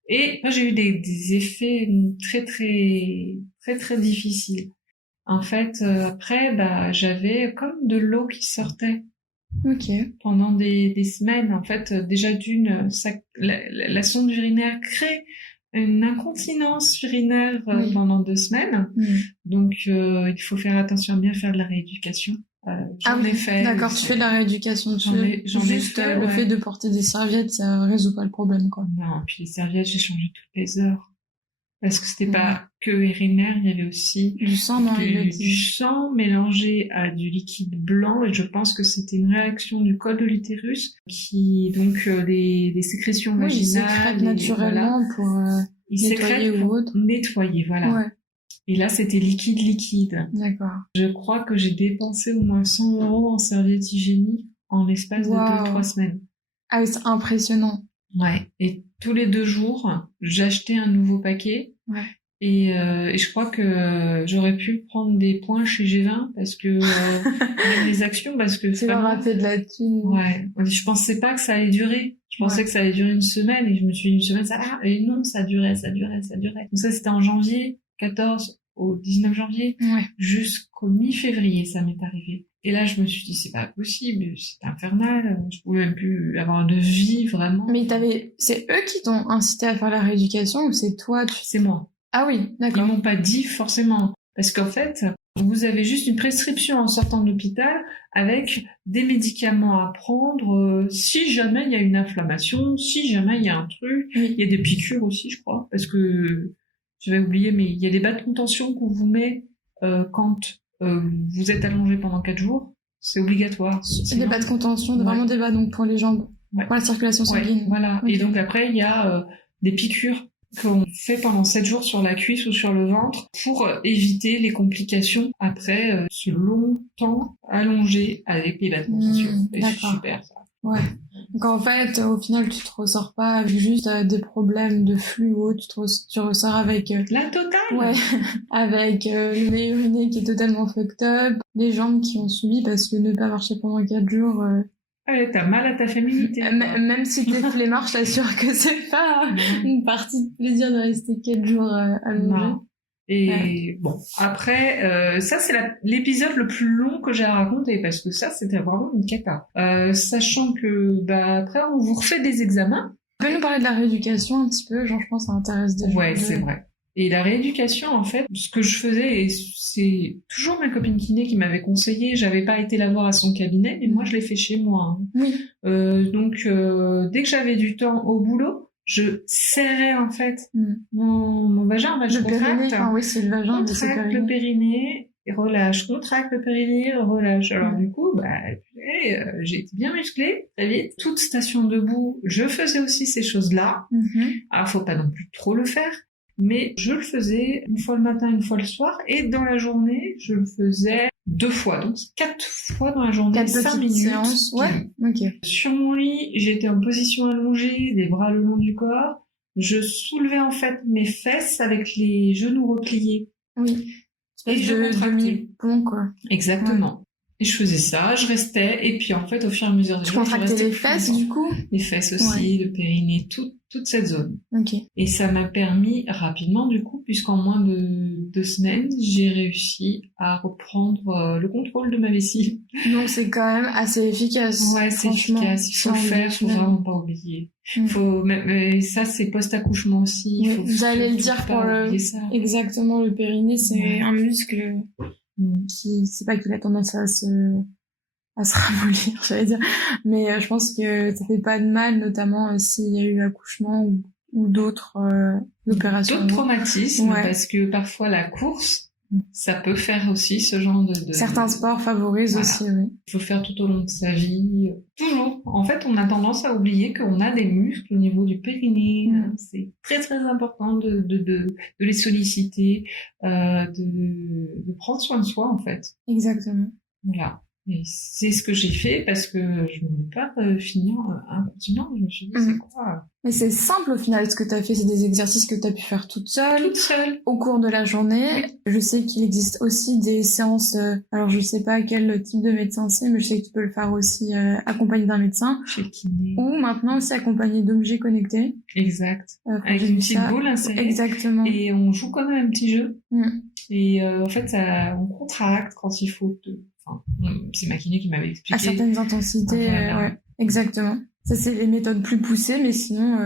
Et moi, j'ai eu des effets très très très très difficiles. En fait, après, j'avais comme de l'eau qui sortait. Ok. Pendant des semaines, en fait, déjà la sonde urinaire crée une incontinence urinaire pendant 2 semaines. Donc, il faut faire attention à bien faire de la rééducation. J'en ai fait. D'accord, tu fais de la rééducation. J'en ai fait, le fait de porter des serviettes, ça résout pas le problème, quoi. Non, puis les serviettes, j'ai changé toutes les heures. Parce que c'était pas que urinaire, il y avait aussi du sang, du sang mélangé à du liquide blanc, et je pense que c'était une réaction du col de l'utérus qui, donc, les sécrétions vaginales. Ils sécrètent naturellement pour nettoyer ou autre. Nettoyer, voilà. Ouais. Et là, c'était liquide. D'accord. Je crois que j'ai dépensé au moins 100 € en serviettes hygiéniques en l'espace de 2-3 semaines. Ah oui, c'est impressionnant. Ouais. Et tous les 2 jours, j'achetais un nouveau paquet. Ouais. Et je crois que j'aurais pu prendre des points chez G20 parce que même les actions, parce que tu leur as fait de la thune. Ouais. Je pensais pas que ça allait durer. Je pensais que ça allait durer 1 semaine et je me suis dit 1 semaine ça va. Et non, ça durait. Donc ça c'était en janvier, 14 au 19 janvier, jusqu'au mi-février ça m'est arrivé. Et là, je me suis dit, c'est pas possible, c'est infernal, je pouvais même plus avoir de vie, vraiment. Mais c'est eux qui t'ont incité à faire la rééducation ou c'est toi? C'est moi. Ah oui, d'accord. Ils m'ont pas dit forcément. Parce qu'en fait, vous avez juste une prescription en sortant de l'hôpital avec des médicaments à prendre si jamais il y a une inflammation, si jamais il y a un truc. Il y a des piqûres aussi, je crois, parce que j'avais oublié, mais il y a des bas de contention qu'on vous met quand vous êtes allongé pendant 4 jours. C'est obligatoire. Des bas de contention, vraiment des bas donc pour les jambes, pour la circulation sanguine. Voilà. Okay. Et donc après, il y a des piqûres qu'on fait pendant 7 jours sur la cuisse ou sur le ventre pour éviter les complications après ce long temps allongé avec les bas de contention. Et c'est super, ça. Ouais. Donc en fait, au final, tu te ressors pas avec juste des problèmes de flux ou autre, tu ressors avec... la totale. Ouais, avec le nez uriné qui est totalement fucked up, les jambes qui ont subi parce que ne pas marcher pendant 4 jours... Ouais, t'as mal à ta féminité. Même si t'es flemmard, je t'assure que c'est pas une partie de plaisir de rester 4 jours allongé. Et bon, après, ça c'est l'épisode le plus long que j'ai à raconter parce que ça c'était vraiment une cata. Sachant que après on vous refait des examens. Tu peux nous parler de la rééducation un petit peu, genre je pense que ça intéresse des gens. Ouais, c'est vrai. Et la rééducation, en fait, ce que je faisais, et c'est toujours ma copine kiné qui m'avait conseillé, j'avais pas été la voir à son cabinet, mais moi je l'ai fait chez moi. Hein. Oui. Donc dès que j'avais du temps au boulot, je serrais en fait mon vagin, je contracte. Oui, c'est le vagin, contracte le périnée, et relâche, contracte le périnée, relâche. Alors du coup, j'ai été bien musclée, très vite. Toute station debout, je faisais aussi ces choses-là. Alors faut pas non plus trop le faire. Mais je le faisais une fois le matin, une fois le soir, et dans la journée, je le faisais 2 fois, donc 4 fois dans la journée, 5 minutes. Séances. Ouais, ok. Sur mon lit, j'étais en position allongée, les bras le long du corps. Je soulevais en fait mes fesses avec les genoux repliés. Oui. Et je contractais. Pont, quoi. Exactement. Ouais. Et je faisais ça, je restais, et puis en fait, au fur et à mesure des jours, je contractais les fesses, du coup? Les fesses aussi, le périnée, toute cette zone. Ok. Et ça m'a permis rapidement, du coup, puisqu'en moins de 2 semaines, j'ai réussi à reprendre le contrôle de ma vessie. Donc c'est quand même assez efficace. Ouais, c'est efficace. Il faut le faire, faut vraiment pas oublier. Mais ça, c'est post-accouchement aussi. Oui, vous allez le dire pour exactement, le périnée, c'est un muscle qui, c'est pas qu'il a tendance à se ramollir, j'allais dire, mais je pense que ça fait pas de mal, notamment s'il y a eu accouchement ou d'autres opérations. D'autres traumatismes, parce que parfois la course, ça peut faire aussi ce genre de... Certains sports favorisent aussi, oui. Il faut faire tout au long de sa vie. Toujours. En fait, on a tendance à oublier qu'on a des muscles au niveau du périnée. C'est très très important de les solliciter, de prendre soin de soi, en fait. Exactement. Voilà. Et c'est ce que j'ai fait parce que je ne voulais pas finir incontinent. Je me suis dit, c'est quoi? Mais c'est simple au final, ce que tu as fait, c'est des exercices que tu as pu faire toute seule. Au cours de la journée. Je sais qu'il existe aussi des séances, alors je sais pas quel type de médecin c'est, mais je sais que tu peux le faire aussi accompagné d'un médecin. Chez le kiné. Ou maintenant aussi accompagné d'objets connectés. Exact. Avec une petite boule insérée. Exactement. Et on joue quand même un petit jeu. Et en fait, on contracte quand il faut. C'est ma kiné qui m'avait expliqué. À certaines intensités, ouais. Exactement. Ça, c'est les méthodes plus poussées, mais sinon,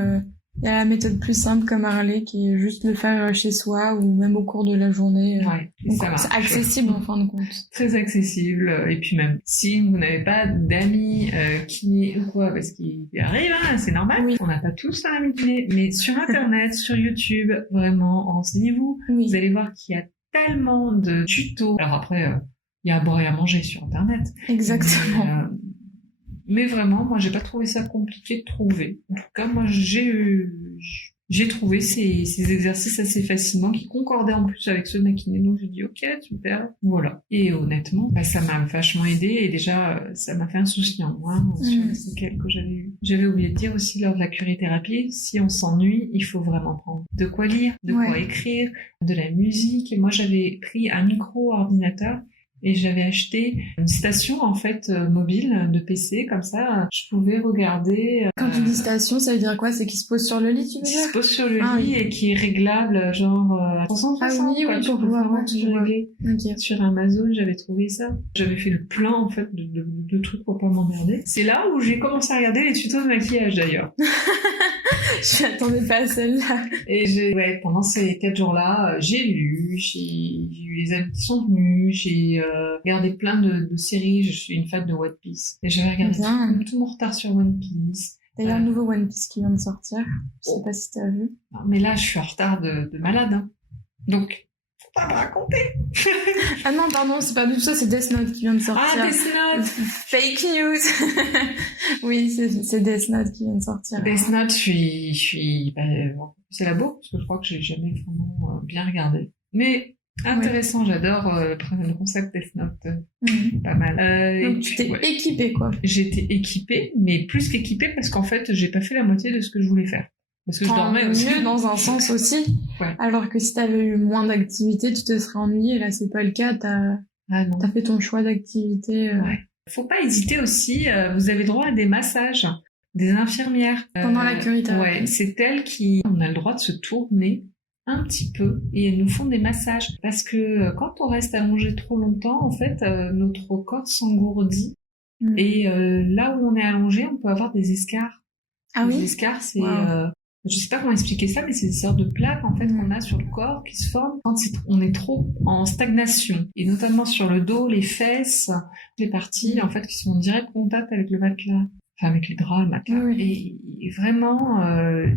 il y a la méthode plus simple comme Harley, qui est juste le faire chez soi ou même au cours de la journée. Ouais, donc, c'est accessible en fin de compte. Très accessible. Et puis même, si vous n'avez pas d'amis kiné ou quoi, parce qu'il arrive, c'est normal. Oui. On n'a pas tous un ami kiné, mais sur Internet, sur YouTube, vraiment, renseignez-vous. Oui. Vous allez voir qu'il y a tellement de tutos. Alors après... il y a à boire et à manger sur Internet. Exactement. Mais vraiment, moi, j'ai pas trouvé ça compliqué de trouver. En tout cas, moi, j'ai trouvé ces exercices assez facilement qui concordaient en plus avec ceux de ma kiné. Donc, j'ai dit, ok, super. Voilà. Et honnêtement, ça m'a vachement aidé. Et déjà, ça m'a fait un souci en moins sur les séquelles que j'avais eues. J'avais oublié de dire aussi lors de la curithérapie, si on s'ennuie, il faut vraiment prendre de quoi lire, de quoi écrire, de la musique. Et moi, j'avais pris un micro-ordinateur. Et j'avais acheté une station, en fait, mobile de PC, comme ça, je pouvais regarder... Quand tu dis station, ça veut dire quoi? C'est qu'il se pose sur le lit, tu veux dire? Qui se pose sur le lit et qui est réglable, genre, à 360, oui, tu pour peux pouvoir vraiment tout régler. Okay. Sur Amazon, j'avais trouvé ça. J'avais fait le plein, en fait, de trucs pour pas m'emmerder. C'est là où j'ai commencé à regarder les tutos de maquillage, d'ailleurs. Je m'attendais pas à celle-là. Et pendant ces 4 jours-là, j'ai lu, j'ai eu les amis qui sont venus, j'ai regardé plein de séries. Je suis une fan de One Piece. Et j'avais regardé tout mon retard sur One Piece. D'ailleurs, un nouveau One Piece qui vient de sortir. Je sais pas si t'as vu. Non, mais là, je suis en retard de malade. Hein. Donc, faut pas me raconter. Ah non, pardon, c'est pas du tout ça, c'est Death Note qui vient de sortir. Ah, Death Note. Fake news. Oui, c'est Death Note qui vient de sortir. Death Note, c'est la beau, parce que je crois que j'ai jamais vraiment bien regardé. Mais intéressant, j'adore le concept Death Note. Pas mal. Donc tu t'es équipée, quoi. J'étais équipée, mais plus qu'équipée, parce qu'en fait, j'ai pas fait la moitié de ce que je voulais faire. Parce que je dormais aussi. Mieux dans un sens aussi. Ouais. Alors que si t'avais eu moins d'activités, tu te serais ennuyée. Là, c'est pas le cas. T'as fait ton choix d'activité. Ouais. Faut pas hésiter aussi. Vous avez droit à des massages, des infirmières. Pendant la curithérapie. Ouais, c'est elles qui... On a le droit de se tourner un petit peu et elles nous font des massages. Parce que quand on reste allongé trop longtemps, en fait, notre corps s'engourdit. Et là où on est allongé, on peut avoir des escarres. Ah oui. Les escarres, c'est... je sais pas comment expliquer ça, mais c'est des sortes de plaques en fait qu'on a sur le corps qui se forment quand on est trop en stagnation, et notamment sur le dos, les fesses, les parties en fait qui sont en direct contact avec le matelas, enfin avec les draps, le matelas. Oui. Et vraiment,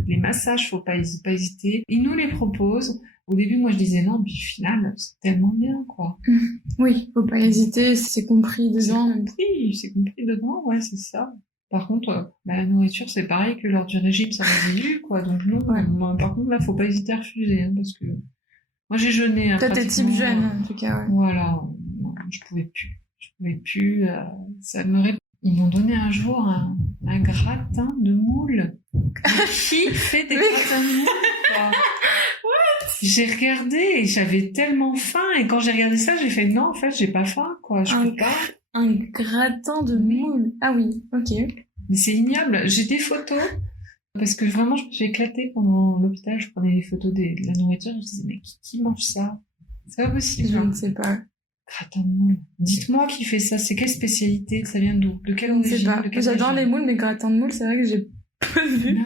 les massages, faut pas hésiter. Ils nous les proposent. Au début, moi je disais non, puis au final, c'est tellement bien, quoi. Oui, faut pas hésiter, c'est compris dedans. C'est compris dedans, ouais, c'est ça. Par contre, la nourriture, c'est pareil que lors du régime, ça résidue, quoi. Donc non, par contre, là, faut pas hésiter à refuser, hein, parce que moi, j'ai jeûné. Hein, toi, t'es type jeûne, en tout cas, ouais. Voilà. Non, je pouvais plus. Ils m'ont donné un jour un gratin de moule. Qui fait des gratins de moule, quoi? J'ai regardé et j'avais tellement faim. Et quand j'ai regardé ça, j'ai fait non, en fait, j'ai pas faim, quoi. Je peux pas. Un gratin de moule. Ah oui, ok. Mais c'est ignoble. J'ai des photos, parce que vraiment, je me suis éclatée pendant l'hôpital. Je prenais des photos de la nourriture. Je me disais, mais qui mange ça? C'est pas possible. Je ne sais pas. Gratin de moule. Dites-moi qui fait ça. C'est quelle spécialité? Ça vient d'où? De quelle origine? Je sais pas. J'adore les moules, mais gratin de moule, c'est vrai que j'ai peu vu.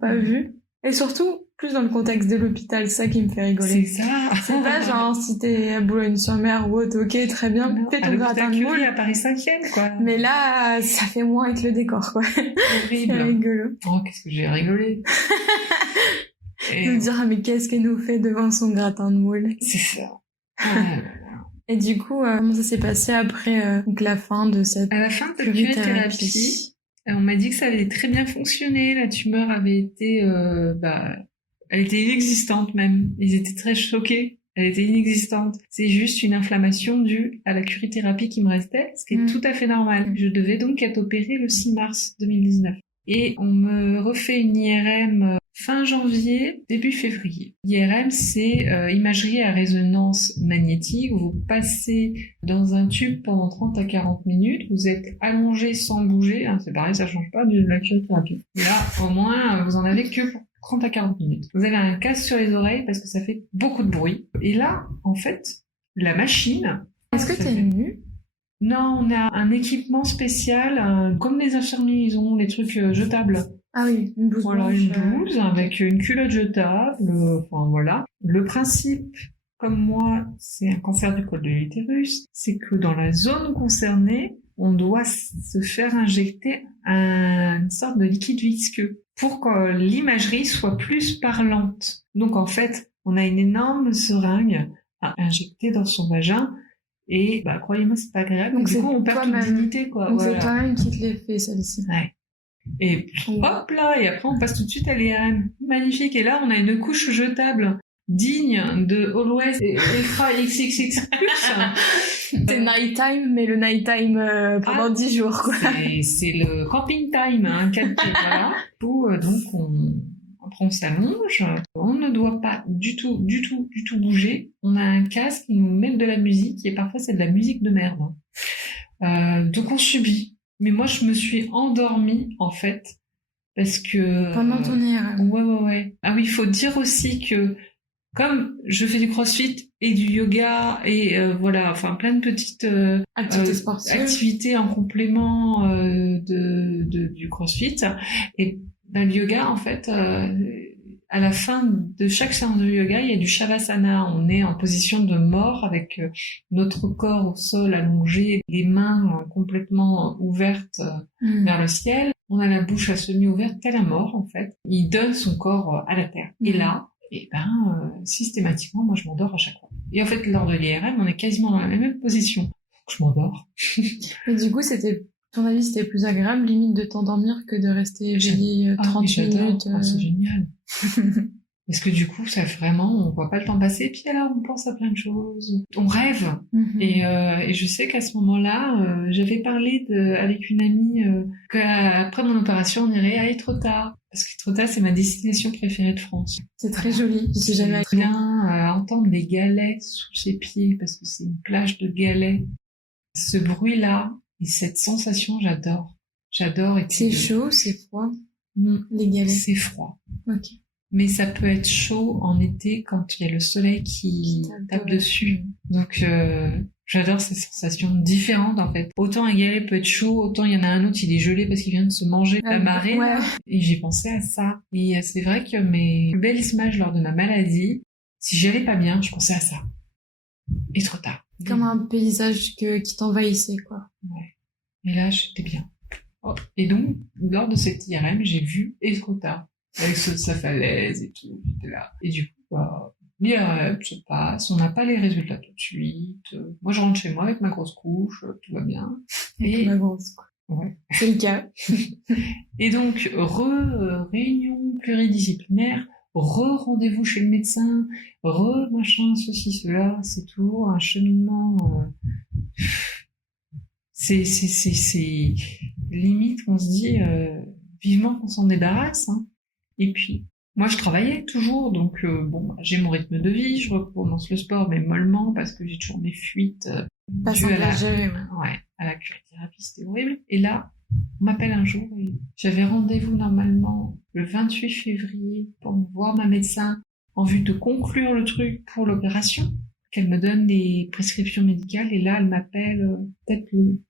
Pas vu. Et surtout, plus dans le contexte de l'hôpital, ça qui me fait rigoler. C'est ça. C'est pas genre si t'es à Boulogne-sur-Mer ou autre, ok, très bien, fais ton gratin de moule. À Paris 5e, quoi. Mais là, ça fait moins avec le décor, quoi. Horrible. C'est rigolo. Oh, qu'est-ce que j'ai rigolé. De me dire, ah, mais qu'est-ce qu'elle nous fait devant son gratin de moule? C'est ça. Et du coup, comment ça s'est passé après donc la fin de cette À la fin de curithérapie, on m'a dit que ça avait très bien fonctionné. La tumeur avait été... elle était inexistante même. Ils étaient très choqués. Elle était inexistante. C'est juste une inflammation due à la curithérapie qui me restait, ce qui est tout à fait normal. Je devais donc être opérée le 6 mars 2019. Et on me refait une IRM fin janvier, début février. L'IRM, c'est imagerie à résonance magnétique. Vous passez dans un tube pendant 30 à 40 minutes. Vous êtes allongé sans bouger. Hein, c'est pareil, ça change pas de la curithérapie. Là, au moins, vous en avez que pour 30 à 40 minutes. Vous avez un casque sur les oreilles parce que ça fait beaucoup de bruit. Et là, en fait, la machine... Est-ce que t'es nue? Non, on a un équipement spécial, comme les infirmiers, ils ont les trucs jetables. Ah oui, une blouse. Voilà, une blouse avec une culotte jetable, enfin voilà. Le principe, comme moi, c'est un cancer du col de l'utérus, c'est que dans la zone concernée, on doit se faire injecter une sorte de liquide visqueux pour que l'imagerie soit plus parlante. Donc en fait, on a une énorme seringue à injecter dans son vagin et croyez-moi, c'est pas agréable. Donc du coup, on perd toute dignité, quoi. Donc c'est toi-même qui te l'as fait, celle-ci. Ouais. Et hop là, et après on passe tout de suite à l'IRM. Magnifique. Et là, on a une couche jetable digne de Always Extra XXX+. C'est nighttime, mais le nighttime pendant 10 jours, quoi. C'est le camping time, hein, 4 pieds, voilà. Où donc après on s'allonge, on ne doit pas du tout bouger. On a un casque qui nous met de la musique, et parfois c'est de la musique de merde. Donc on subit. Mais moi je me suis endormie en fait, parce que... Pendant ton IRM. Ouais. Ah oui, il faut dire aussi que comme je fais du crossfit et du yoga et voilà, enfin plein de petites activités en complément du crossfit, et le yoga en fait, à la fin de chaque séance de yoga, il y a du shavasana. On est en position de mort avec notre corps au sol allongé, les mains complètement ouvertes vers le ciel. On a la bouche à semi ouverte, tel un mort en fait. Il donne son corps à la terre. Et là, Et systématiquement, moi, je m'endors à chaque fois. Et en fait, lors de l'IRM, on est quasiment dans la même position. Donc, je m'endors. Et du coup, ton avis, c'était plus agréable, limite, de t'endormir que de rester éveillé 30 minutes. C'est génial. Parce que du coup, ça vraiment, on voit pas le temps passer. Puis alors, on pense à plein de choses. On rêve. Et je sais qu'à ce moment-là, j'avais parlé avec une amie qu'après mon opération, on irait à Étretat. Parce qu'Étretat, c'est ma destination préférée de France. C'est très joli. Je suis jamais allée. Bien entendre des galets sous ses pieds, parce que c'est une plage de galets. Ce bruit-là et cette sensation, j'adore. J'adore. C'est chaud, c'est froid. Les galets. C'est froid. Ok. Mais ça peut être chaud en été quand il y a le soleil qui tape dessus. Donc, j'adore ces sensations différentes, en fait. Autant un galet peut être chaud, autant il y en a un autre, il est gelé parce qu'il vient de se manger la marée. Ouais. Et j'ai pensé à ça. Et c'est vrai que mes plus belles images lors de ma maladie, si j'allais pas bien, je pensais à ça. Et trop tard. Comme un paysage qui t'envahissait, quoi. Ouais. Et là, j'étais bien. Oh. Et donc, lors de cette IRM, j'ai vu Etretat. Avec sa falaise et tout, j'étais là. Et du coup, l'IRM se passe, on n'a pas les résultats tout de suite. Moi, je rentre chez moi avec ma grosse couche, tout va bien. Avec ma grosse couche. Ouais. C'est le cas. Et donc, réunion pluridisciplinaire, rendez-vous chez le médecin, machin, ceci, cela, c'est tout, un cheminement. C'est limite qu'on se dit vivement qu'on s'en débarrasse. Hein. Et puis, moi, je travaillais toujours, donc j'ai mon rythme de vie, je recommence le sport, mais mollement, parce que j'ai toujours mes fuites pas simple à gérer, à la curithérapie, c'était horrible. Et là, on m'appelle un jour, et j'avais rendez-vous normalement le 28 février pour voir ma médecin en vue de conclure le truc pour l'opération, qu'elle me donne des prescriptions médicales, et là, elle m'appelle peut-être le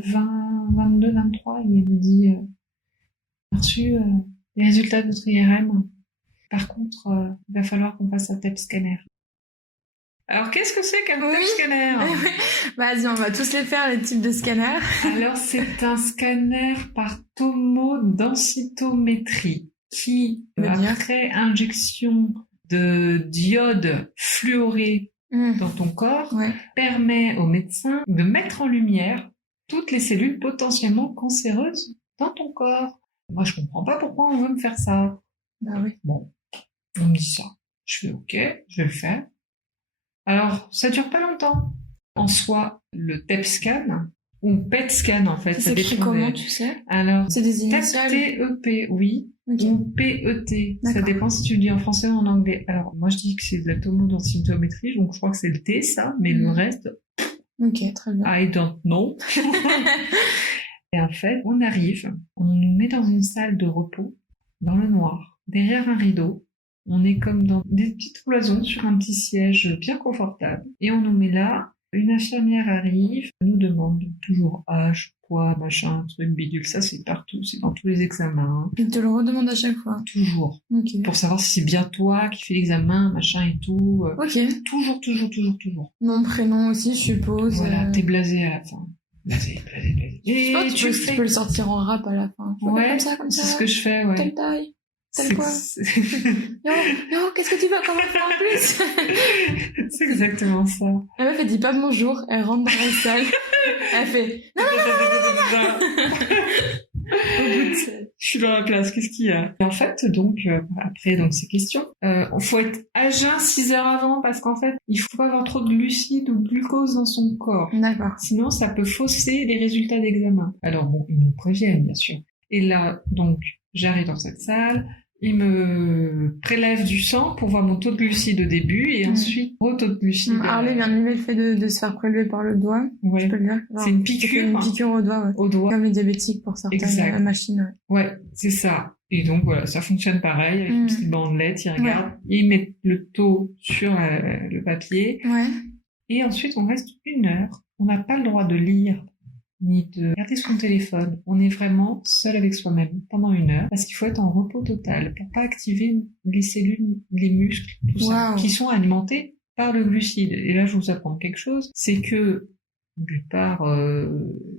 20, 22, 23, et elle me dit « reçu les résultats de votre IRM. Par contre, il va falloir qu'on fasse un TEP scanner. » Alors, qu'est-ce que c'est qu'un TEP scanner ? Vas-y, on va tous les faire, les types de scanners. Alors, c'est un scanner par tomodensitométrie qui, après injection de diodes fluorées dans ton corps, permet au médecin de mettre en lumière toutes les cellules potentiellement cancéreuses dans ton corps. Moi, je comprends pas pourquoi on veut me faire ça. Bah oui. Bon, on me dit ça. Je fais OK, je vais le faire. Alors, ça dure pas longtemps. En soi, le TEP scan, ou PET scan en fait. Ça s'écrit comment, tu sais ? Alors, c'est des initiales. TEP, oui. Okay. Ou PET. D'accord. Ça dépend si tu le dis en français ou en anglais. Alors, moi, je dis que c'est de la tomodensitométrie, donc je crois que c'est le T, ça, mais le reste... Ok, très bien. I don't know. Et en fait, on arrive, on nous met dans une salle de repos, dans le noir, derrière un rideau. On est comme dans des petites cloisons sur un petit siège bien confortable. Et on nous met là, une infirmière arrive, nous demande toujours âge, poids, machin, truc, bidule. Ça, c'est partout, c'est dans tous les examens. Il te le redemande à chaque fois. Toujours. Okay. Pour savoir si c'est bien toi qui fais l'examen, machin et tout. Ok. Toujours. Mon prénom aussi, je suppose. Voilà, t'es blasé à la fin. Blasé. Et tu peux le sortir en rap à la fin. Ouais, comme ça. C'est ce que je fais, ouais. Telle taille. Telle quoi. Non, qu'est-ce que tu veux comme enfant en plus? C'est exactement ça. La meuf, elle dit pas bonjour, elle rentre dans la salle, elle fait non. Je suis dans la place, qu'est-ce qu'il y a? Et en fait, donc, après ces questions, faut être à jeun 6 heures avant, parce qu'en fait, il faut pas avoir trop de glucides ou de glucose dans son corps. D'accord. Sinon, ça peut fausser les résultats d'examen. Alors bon, ils nous préviennent, bien sûr. Et là, donc, j'arrive dans cette salle, ils me prélèvent du sang pour voir mon taux de glucides au début, et ensuite, mon taux de glucides. Harley vient de mimer le fait de se faire prélever par le doigt. Ouais. Je peux le dire. C'est une piqûre. Une piqûre au doigt, ouais. Au doigt. Comme les diabétiques pour certaines machines. Ouais, c'est ça. Et donc, voilà, ça fonctionne pareil, avec une petite bandelette, ils regardent, ils mettent le taux sur le papier. Ouais. Et ensuite, on reste 1 heure. On n'a pas le droit de lire, ni de regarder son téléphone. On est vraiment seul avec soi-même pendant 1 heure, parce qu'il faut être en repos total pour pas activer les cellules, les muscles, tout ça, qui sont alimentés par le glucide. Et là, je vous apprends quelque chose, c'est que, d'une part,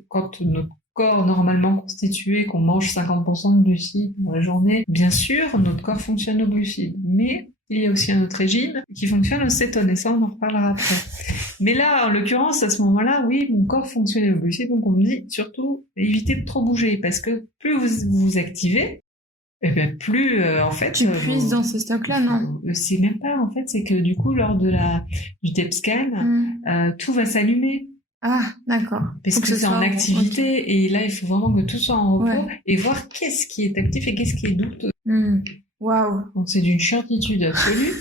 quand notre corps normalement constitué, qu'on mange 50% de glucides dans la journée, bien sûr, notre corps fonctionne aux glucides. Mais il y a aussi un autre régime qui fonctionne aux cétones, et ça, on en reparlera après. Mais là, en l'occurrence, à ce moment-là, oui, mon corps fonctionnait aux glucides, donc on me dit surtout évitez de trop bouger, parce que plus vous vous activez, et bien plus, en fait... Tu puises dans ces stocks-là, non? C'est même pas, en fait, c'est que du coup, lors de du TEP scan, tout va s'allumer. Ah, d'accord. Parce que c'est en activité, okay. Et là, il faut vraiment que tout soit en repos, et voir qu'est-ce qui est actif et qu'est-ce qui est douteux. Waouh. Donc c'est d'une chiantitude absolue.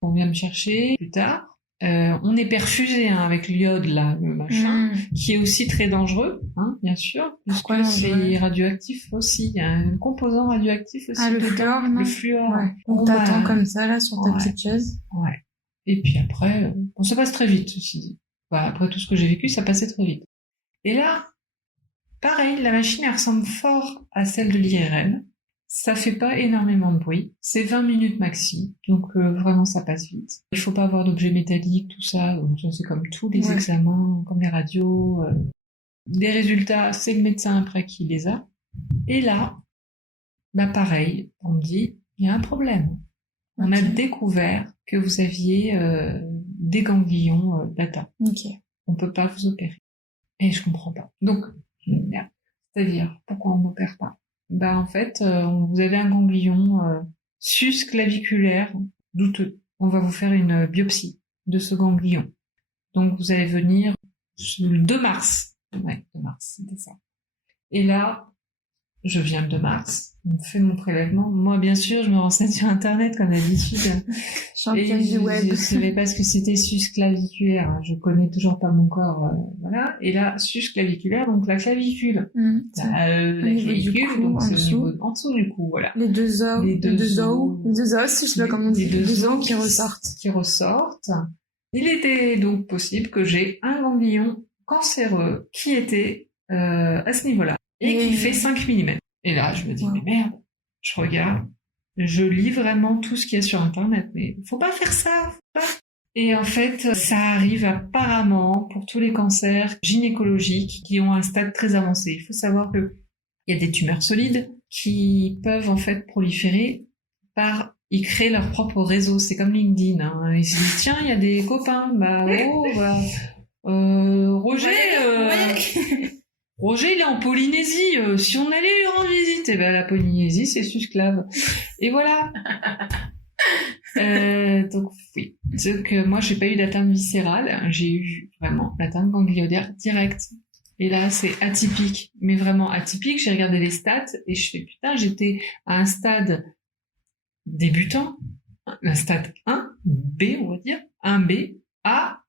On vient me chercher plus tard. On est perfusé avec l'iode, là, le machin, qui est aussi très dangereux, bien sûr, puisque c'est radioactif aussi. Il y a un composant radioactif aussi. Ah, le fluor, non? Le fluor. Ouais. On t'attend comme ça, là, sur ta petite chaise. Ouais. Et puis après, ça passe très vite, ceci dit. Voilà, après tout ce que j'ai vécu, ça passait très vite. Et là, pareil, la machine, elle ressemble fort à celle de l'IRM. Ça fait pas énormément de bruit. C'est 20 minutes maxi. Donc, vraiment, ça passe vite. Il faut pas avoir d'objets métalliques, tout ça. Donc, ça, c'est comme tous les examens, comme les radios. Les résultats, c'est le médecin après qui les a. Et là, pareil, on me dit, il y a un problème. On a découvert que vous aviez des ganglions bêta. On peut pas vous opérer. Et je comprends pas. Donc, merde. C'est-à-dire, pourquoi on m'opère pas? En fait, vous avez un ganglion sus-claviculaire douteux. On va vous faire une biopsie de ce ganglion. Donc, vous allez venir le 2 mars. Ouais, 2 mars, c'était ça. Et là, je viens le 2 mars, on fait mon prélèvement. Moi, bien sûr, je me renseigne sur Internet, comme d'habitude. Championne du web. Je savais pas ce que c'était sus-claviculaire. Je connais toujours pas mon corps, voilà. Et là, sus-claviculaire, donc la clavicule. La clavicule, donc c'est au niveau en dessous du cou, voilà. Les deux os, je sais pas comment on dit. Les deux os qui ressortent. Il était donc possible que j'ai un ganglion cancéreux qui était à ce niveau-là et qui fait 5 mm. Et là, je me dis, mais merde, je regarde, je lis vraiment tout ce qu'il y a sur Internet, mais faut pas faire ça, faut pas. Et en fait, ça arrive apparemment pour tous les cancers gynécologiques qui ont un stade très avancé. Il faut savoir que il y a des tumeurs solides qui peuvent en fait proliférer ils créent leur propre réseau. C'est comme LinkedIn, Ils se disent, tiens, il y a des copains, Roger, il est en Polynésie. Si on allait lui rendre visite, la Polynésie, c'est susclave. Et voilà. Donc oui. Donc moi, j'ai pas eu d'atteinte viscérale. J'ai eu vraiment l'atteinte ganglionnaire directe. Et là, c'est atypique, mais vraiment atypique. J'ai regardé les stats et je fais putain, j'étais à un stade débutant, un stade 1B, on va dire, 1B.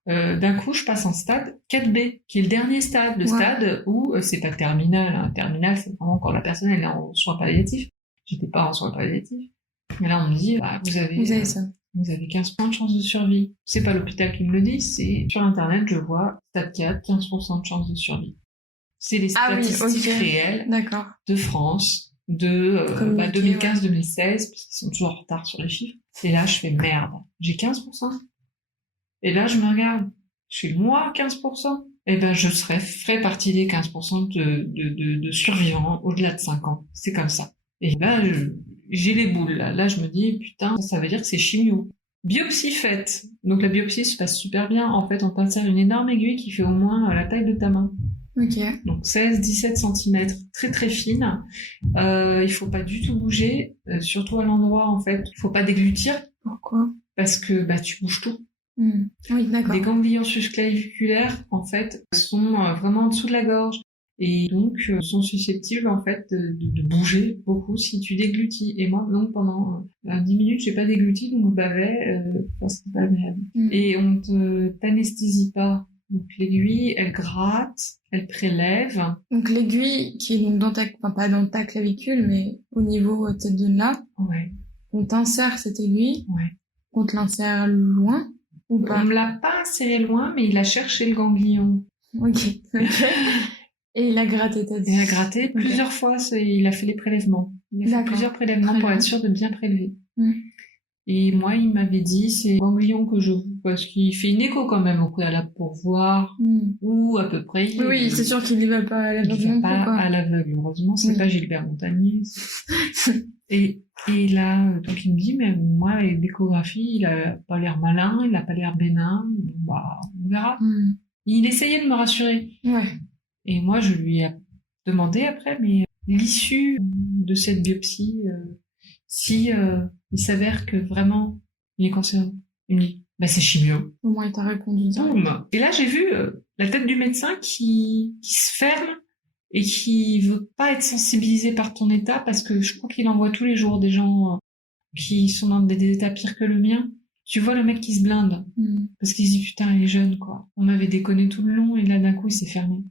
D'un coup, je passe en stade 4B, qui est le dernier stade, le stade où c'est pas terminal. Terminal, c'est vraiment quand la personne elle est en soins palliatifs. J'étais pas en soins palliatifs. Mais là, on me dit, vous avez ça. Vous avez 15 points de chance de survie. C'est pas l'hôpital qui me le dit, c'est sur Internet, je vois stade 4, 15% de chance de survie. C'est les statistiques réelles de France, de 2015-2016, parce qu'ils sont toujours en retard sur les chiffres. Et là, je fais merde. J'ai 15%. Et là, je me regarde. Je fais moi 15%. Je ferai partie des 15% de survivants au-delà de 5 ans. C'est comme ça. Et là, j'ai les boules, là. Là, je me dis, putain, ça veut dire que c'est chimio. Biopsie faite. Donc, la biopsie se passe super bien. En fait, on t'insère une énorme aiguille qui fait au moins la taille de ta main. Donc, 16-17 cm. Très, très fine. Il faut pas du tout bouger. Surtout à l'endroit, en fait. Il faut pas déglutir. Pourquoi? Parce que, tu bouges tout. Oui, d'accord. Les ganglions sus-claviculaires, en fait, sont vraiment en dessous de la gorge. Et donc, sont susceptibles, en fait, de bouger beaucoup si tu déglutis. Et moi, donc, pendant 10 minutes, j'ai pas dégluti, donc je bavais, c'était pas agréable. Et on t'anesthésie pas. Donc, l'aiguille, elle gratte, elle prélève. Donc, l'aiguille qui est donc pas dans ta clavicule, mais au niveau de cette zone-là. On t'insère cette aiguille. On te l'insère loin ou pas? On me l'a pas inséré loin, mais il a cherché le ganglion. Et il a gratté, t'as dit? Il a gratté plusieurs fois, il a fait les prélèvements. Il a fait plusieurs prélèvements pour être sûr de bien prélever. Et moi, il m'avait dit, c'est ganglion que je... Parce qu'il fait une écho quand même au préalable pour voir où à peu près... Oui, c'est sûr qu'il y va pas à l'aveugle Il non va plus, pas quoi. à l'aveugle, heureusement, c'est Oui. pas Gilbert Montagnier. Et là, donc il me dit, mais moi, l'échographie, il a pas l'air malin, il a pas l'air bénin, bah, on verra. Il essayait de me rassurer. Ouais. Et moi, je lui ai demandé après, mais l'issue de cette biopsie, si il s'avère que vraiment il est cancéreux, il me dit, bah c'est chimio. Au moins, il t'a répondu direct. Boum. Et là, j'ai vu la tête du médecin qui se ferme et qui veut pas être sensibilisé par ton état, parce que je crois qu'il envoie tous les jours des gens qui sont dans des états pires que le mien. Tu vois le mec qui se blinde, parce qu'il se dit, putain, il est jeune, quoi. On m'avait déconné tout le long, et là, d'un coup, il s'est fermé.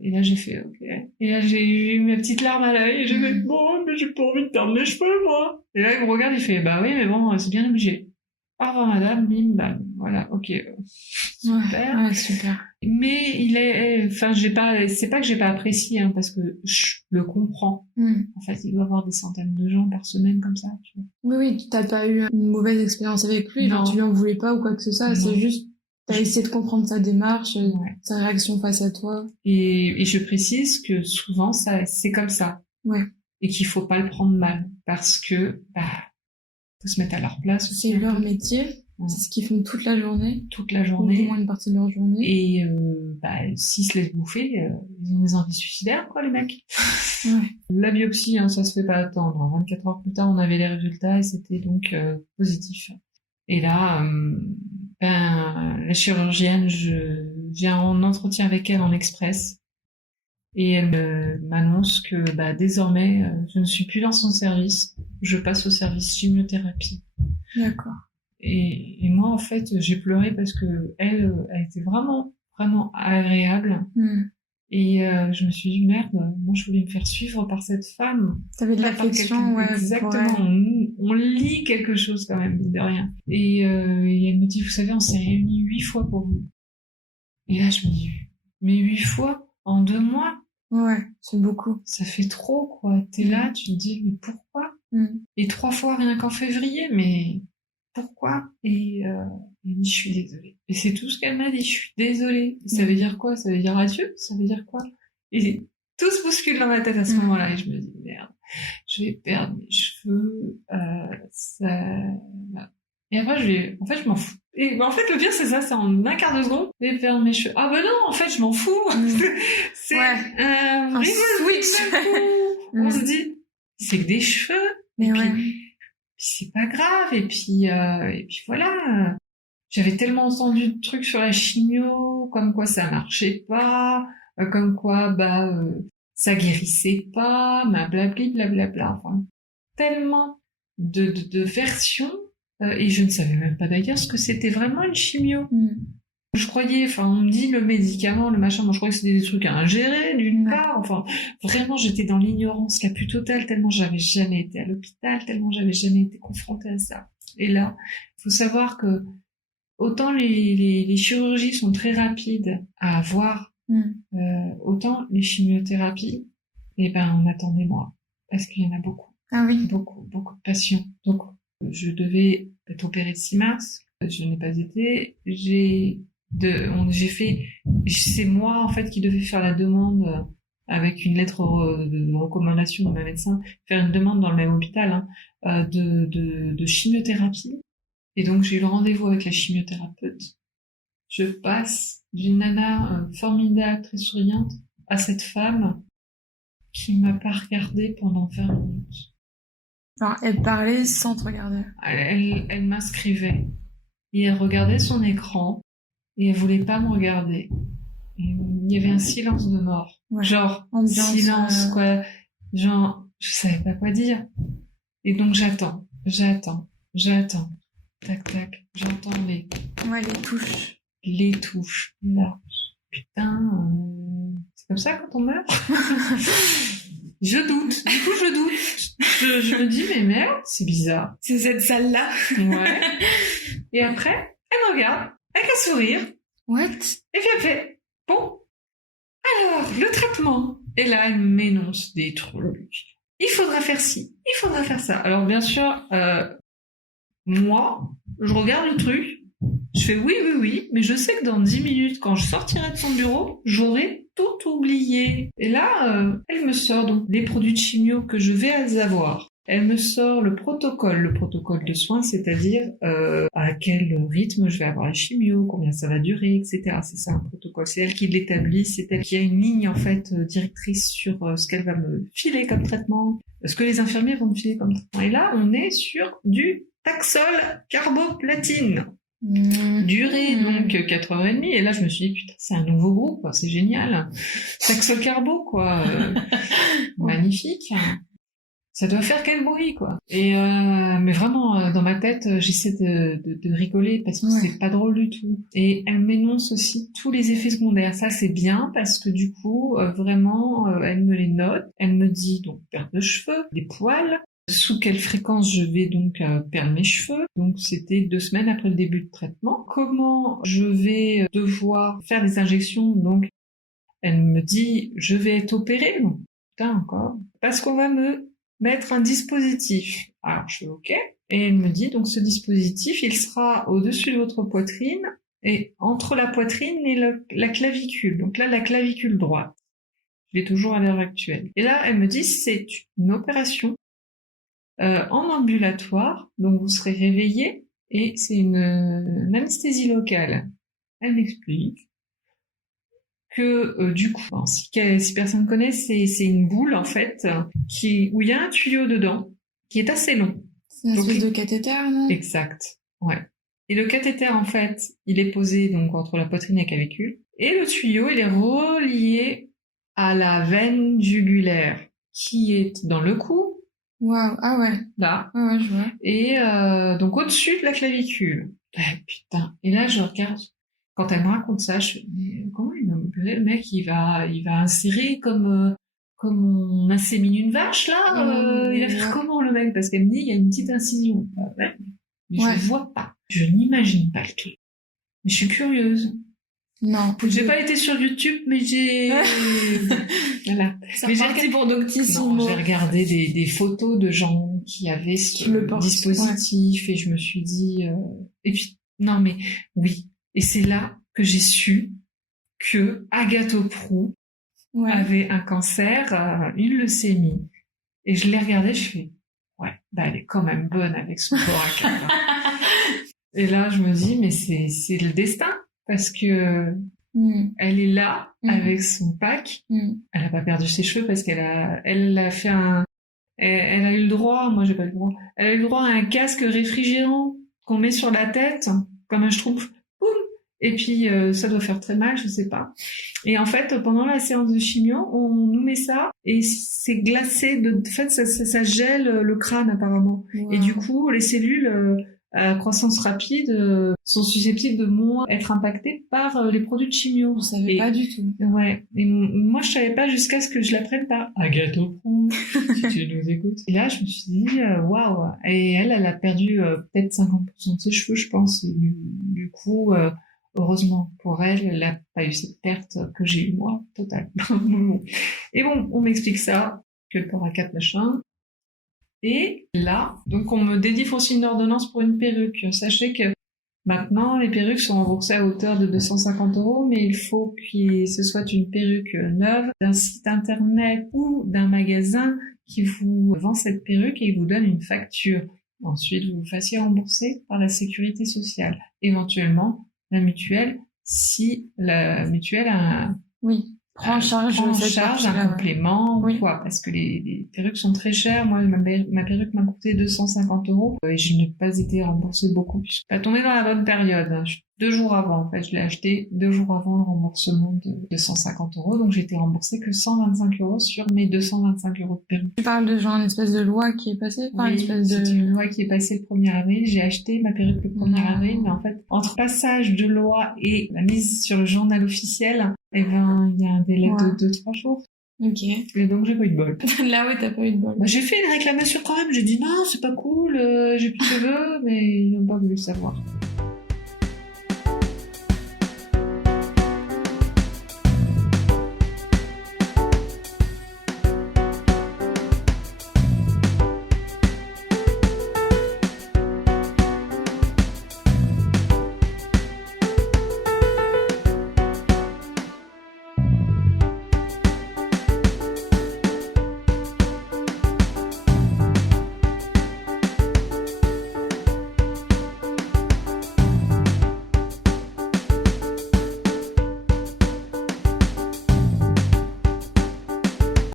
Et là, j'ai fait, ok. Et là, j'ai eu mes petites larmes à l'œil, et j'ai fait, bon, mais j'ai pas envie de perdre mes cheveux, moi. Et là, il me regarde, il fait, bah oui, mais bon, c'est bien obligé. Au revoir, madame, bim, bam. Voilà, ok. Super. Ouais, super. Mais il est, enfin, c'est pas que j'ai pas apprécié, hein, parce que je le comprends. En fait, il doit y avoir des centaines de gens par semaine comme ça, tu vois. Oui, t'as pas eu une mauvaise expérience avec lui, Non. enfin, tu lui en voulais pas ou quoi que ce soit, Non. c'est juste, t'as essayé de comprendre sa démarche, sa réaction face à toi. Et je précise que souvent, c'est comme ça. Ouais. Et qu'il faut pas le prendre mal, parce que, faut se mettre à leur place aussi. C'est leur métier, c'est ce qu'ils font toute la journée. Toute la Ou journée. au moins une partie de leur journée. Et s'ils se laissent bouffer, ils ont des envies suicidaires, quoi, les mecs. Ouais. La biopsie, hein, ça se fait pas attendre. 24 heures plus tard, on avait les résultats et c'était donc positif. Et là, la chirurgienne, j'ai un entretien avec elle en express. Et elle m'annonce que désormais, je ne suis plus dans son service. Je passe au service chimiothérapie. D'accord. Et moi, en fait, j'ai pleuré parce que elle était vraiment, vraiment agréable. Et je me suis dit, merde, moi je voulais me faire suivre par cette femme. T'avais de l'affection, ouais. Exactement, on lit quelque chose quand même, mine de rien. Et elle me dit, vous savez, on s'est réunis 8 fois pour vous. Et là, je me dis, mais 8 fois en 2 mois? Ouais, c'est beaucoup. Ça fait trop, quoi. T'es là, tu te dis, mais pourquoi? Et 3 fois rien qu'en février, mais pourquoi? Et elle dit, je suis désolée. Et c'est tout ce qu'elle m'a dit, je suis désolée. Et ça veut dire quoi? Ça veut dire adieu? Ça veut dire quoi? Et tout se bouscule dans ma tête à ce moment-là, et je me dis, merde, je vais perdre mes cheveux, Et après, je m'en fous. Et en fait, le pire, c'est ça, c'est en un quart de seconde, je vais perdre mes cheveux. Ah ben non, en fait, je m'en fous. C'est un switch. On se dit, c'est que des cheveux. Mais puis c'est pas grave. Et puis voilà. J'avais tellement entendu de trucs sur la chimio, comme quoi ça marchait pas, comme quoi, ça guérissait pas, blablabla. Enfin, tellement de versions. Et je ne savais même pas d'ailleurs ce que c'était vraiment une chimio. Je croyais, on me dit le médicament, le machin, moi je croyais que c'était des trucs à ingérer d'une part. Enfin, vraiment, j'étais dans l'ignorance la plus totale, tellement j'avais jamais été à l'hôpital, tellement j'avais jamais été confrontée à ça. Et là, il faut savoir que autant les chirurgies sont très rapides à avoir, autant les chimiothérapies, on attend des mois, parce qu'il y en a beaucoup. Ah oui. Beaucoup de patients. Donc, je devais être opérée le 6 mars. Je n'ai pas été. C'est moi, en fait, qui devais faire la demande avec une lettre de recommandation de ma médecin, faire une demande dans le même hôpital, de chimiothérapie. Et donc, j'ai eu le rendez-vous avec la chimiothérapeute. Je passe d'une nana formidable, très souriante, à cette femme qui m'a pas regardée pendant 20 minutes. Enfin, elle parlait sans te regarder. Elle m'inscrivait et elle regardait son écran et elle voulait pas me regarder. Et il y avait un silence de mort. Ouais. Genre, ambiance, silence, quoi. Genre, je savais pas quoi dire. Et donc j'attends. Tac, tac. J'entends les touches. Les touches. Là. Putain, c'est comme ça quand on meurt? Je doute. Du coup, je doute. Je me dis, mais merde, c'est bizarre. C'est cette salle-là. Ouais. Et après, elle me regarde, avec un sourire. What? Et puis elle fait, bon, alors, le traitement. Et là, elle m'énonce des trucs. Il faudra faire ci, il faudra faire ça. Alors, bien sûr, moi, je regarde le truc, je fais oui, mais je sais que dans 10 minutes, quand je sortirai de son bureau, j'aurai tout oublié. Et là, elle me sort donc les produits de chimio que je vais avoir. Elle me sort le protocole de soins, c'est-à-dire à quel rythme je vais avoir la chimio, combien ça va durer, etc. C'est ça un protocole, c'est elle qui l'établit, c'est elle qui a une ligne en fait directrice sur ce qu'elle va me filer comme traitement, ce que les infirmiers vont me filer comme traitement. Et là, on est sur du Taxol carboplatine. Durée donc 4h30, et là je me suis dit putain c'est un nouveau groupe, quoi, c'est génial, Taxol Carbo quoi, magnifique, ça doit faire quel bruit quoi. Et mais vraiment dans ma tête j'essaie de rigoler parce que c'est pas drôle du tout. Et elle m'énonce aussi tous les effets secondaires, ça c'est bien parce que du coup vraiment elle me les note, elle me dit donc perte de cheveux, des poils, sous quelle fréquence je vais donc perdre mes cheveux. Donc c'était 2 semaines après le début de traitement. Comment je vais devoir faire des injections. Donc elle me dit je vais être opérée. Donc putain encore. Parce qu'on va me mettre un dispositif. Alors je fais ok. Et elle me dit donc ce dispositif il sera au-dessus de votre poitrine et entre la poitrine et la clavicule. Donc là la clavicule droite. Je l'ai toujours à l'heure actuelle. Et là elle me dit c'est une opération en ambulatoire, donc vous serez réveillé et c'est une anesthésie locale. Elle m'explique que du coup, si personne connaît, c'est une boule en fait où il y a un tuyau dedans qui est assez long. C'est une espèce de cathéter, non ? Exact, ouais. Et le cathéter en fait, il est posé donc entre la poitrine et la clavicule, et le tuyau il est relié à la veine jugulaire qui est dans le cou. Waouh, ah ouais. Là. Ouais, je vois. Et donc au-dessus de la clavicule. Putain. Et là, je regarde. Quand elle me raconte ça, je fais, mais comment il va m'opérer ? Le mec, il va insérer comme on insémine une vache, là. Il va faire comment, le mec ? Parce qu'elle me dit, il y a une petite incision. Mais je vois pas. Je n'imagine pas le truc. Mais je suis curieuse. Non. J'ai pas été sur YouTube, mais j'ai... voilà. Mais j'ai regardé pour Doctissimo. Non, j'ai regardé des photos de gens qui avaient ce dispositif, et je me suis dit... Et puis, non mais, oui. Et c'est là que j'ai su que Agathe Prou avait un cancer, une leucémie. Et je l'ai regardée, je fais... Ouais, bah elle est quand même bonne avec son Borac. Et là, je me dis, mais c'est le destin. Parce que elle est là avec son pack. Elle a pas perdu ses cheveux parce qu'elle a fait elle a eu le droit, moi j'ai pas eu le droit. Elle a eu le droit à un casque réfrigérant qu'on met sur la tête comme un schtroumpf. Boum. Et puis ça doit faire très mal, je sais pas. Et en fait, pendant la séance de chimio, on nous met ça et c'est glacé. En fait, ça gèle le crâne apparemment. Wow. Et du coup, les cellules à croissance rapide sont susceptibles de moins être impactées par les produits de chimio. On savait pas du tout. Ouais. Et moi, je savais pas jusqu'à ce que je l'apprenne par Agathe Prou, si tu nous écoutes. Et là, je me suis dit, waouh. Et elle a perdu peut-être 50% de ses cheveux, je pense. Et du coup, heureusement pour elle n'a pas eu cette perte que j'ai eue moi, totale. Et bon, on m'explique ça, que le Borac machin. Et là, donc on me délivre aussi une ordonnance pour une perruque. Sachez que maintenant, les perruques sont remboursées à hauteur de 250 €, mais il faut que ce soit une perruque neuve d'un site internet ou d'un magasin qui vous vend cette perruque et vous donne une facture. Ensuite, vous vous fassiez rembourser par la sécurité sociale. Éventuellement, la mutuelle, si la mutuelle a prend en charge un complément ou quoi, parce que les perruques sont très chères. Moi, ma perruque m'a coûté 250 € et je n'ai pas été remboursée beaucoup puisque pas tombé dans la bonne période. 2 jours avant, en fait, je l'ai acheté 2 jours avant le remboursement de 250 €, donc j'ai été remboursée que 125 € sur mes 225 € de perruque. Tu parles de genre une espèce de loi qui est passée, c'est une loi qui est passée le 1er avril. J'ai acheté ma perruque le 1er avril, mais en fait, entre passage de loi et la mise sur le journal officiel, il y a un délai de 2-3 jours. Ok. Et donc, j'ai pas eu de bol. Là, t'as pas eu de bol. Bah, j'ai fait une réclamation quand même. J'ai dit non, c'est pas cool, j'ai plus de cheveux, mais ils n'ont pas voulu savoir.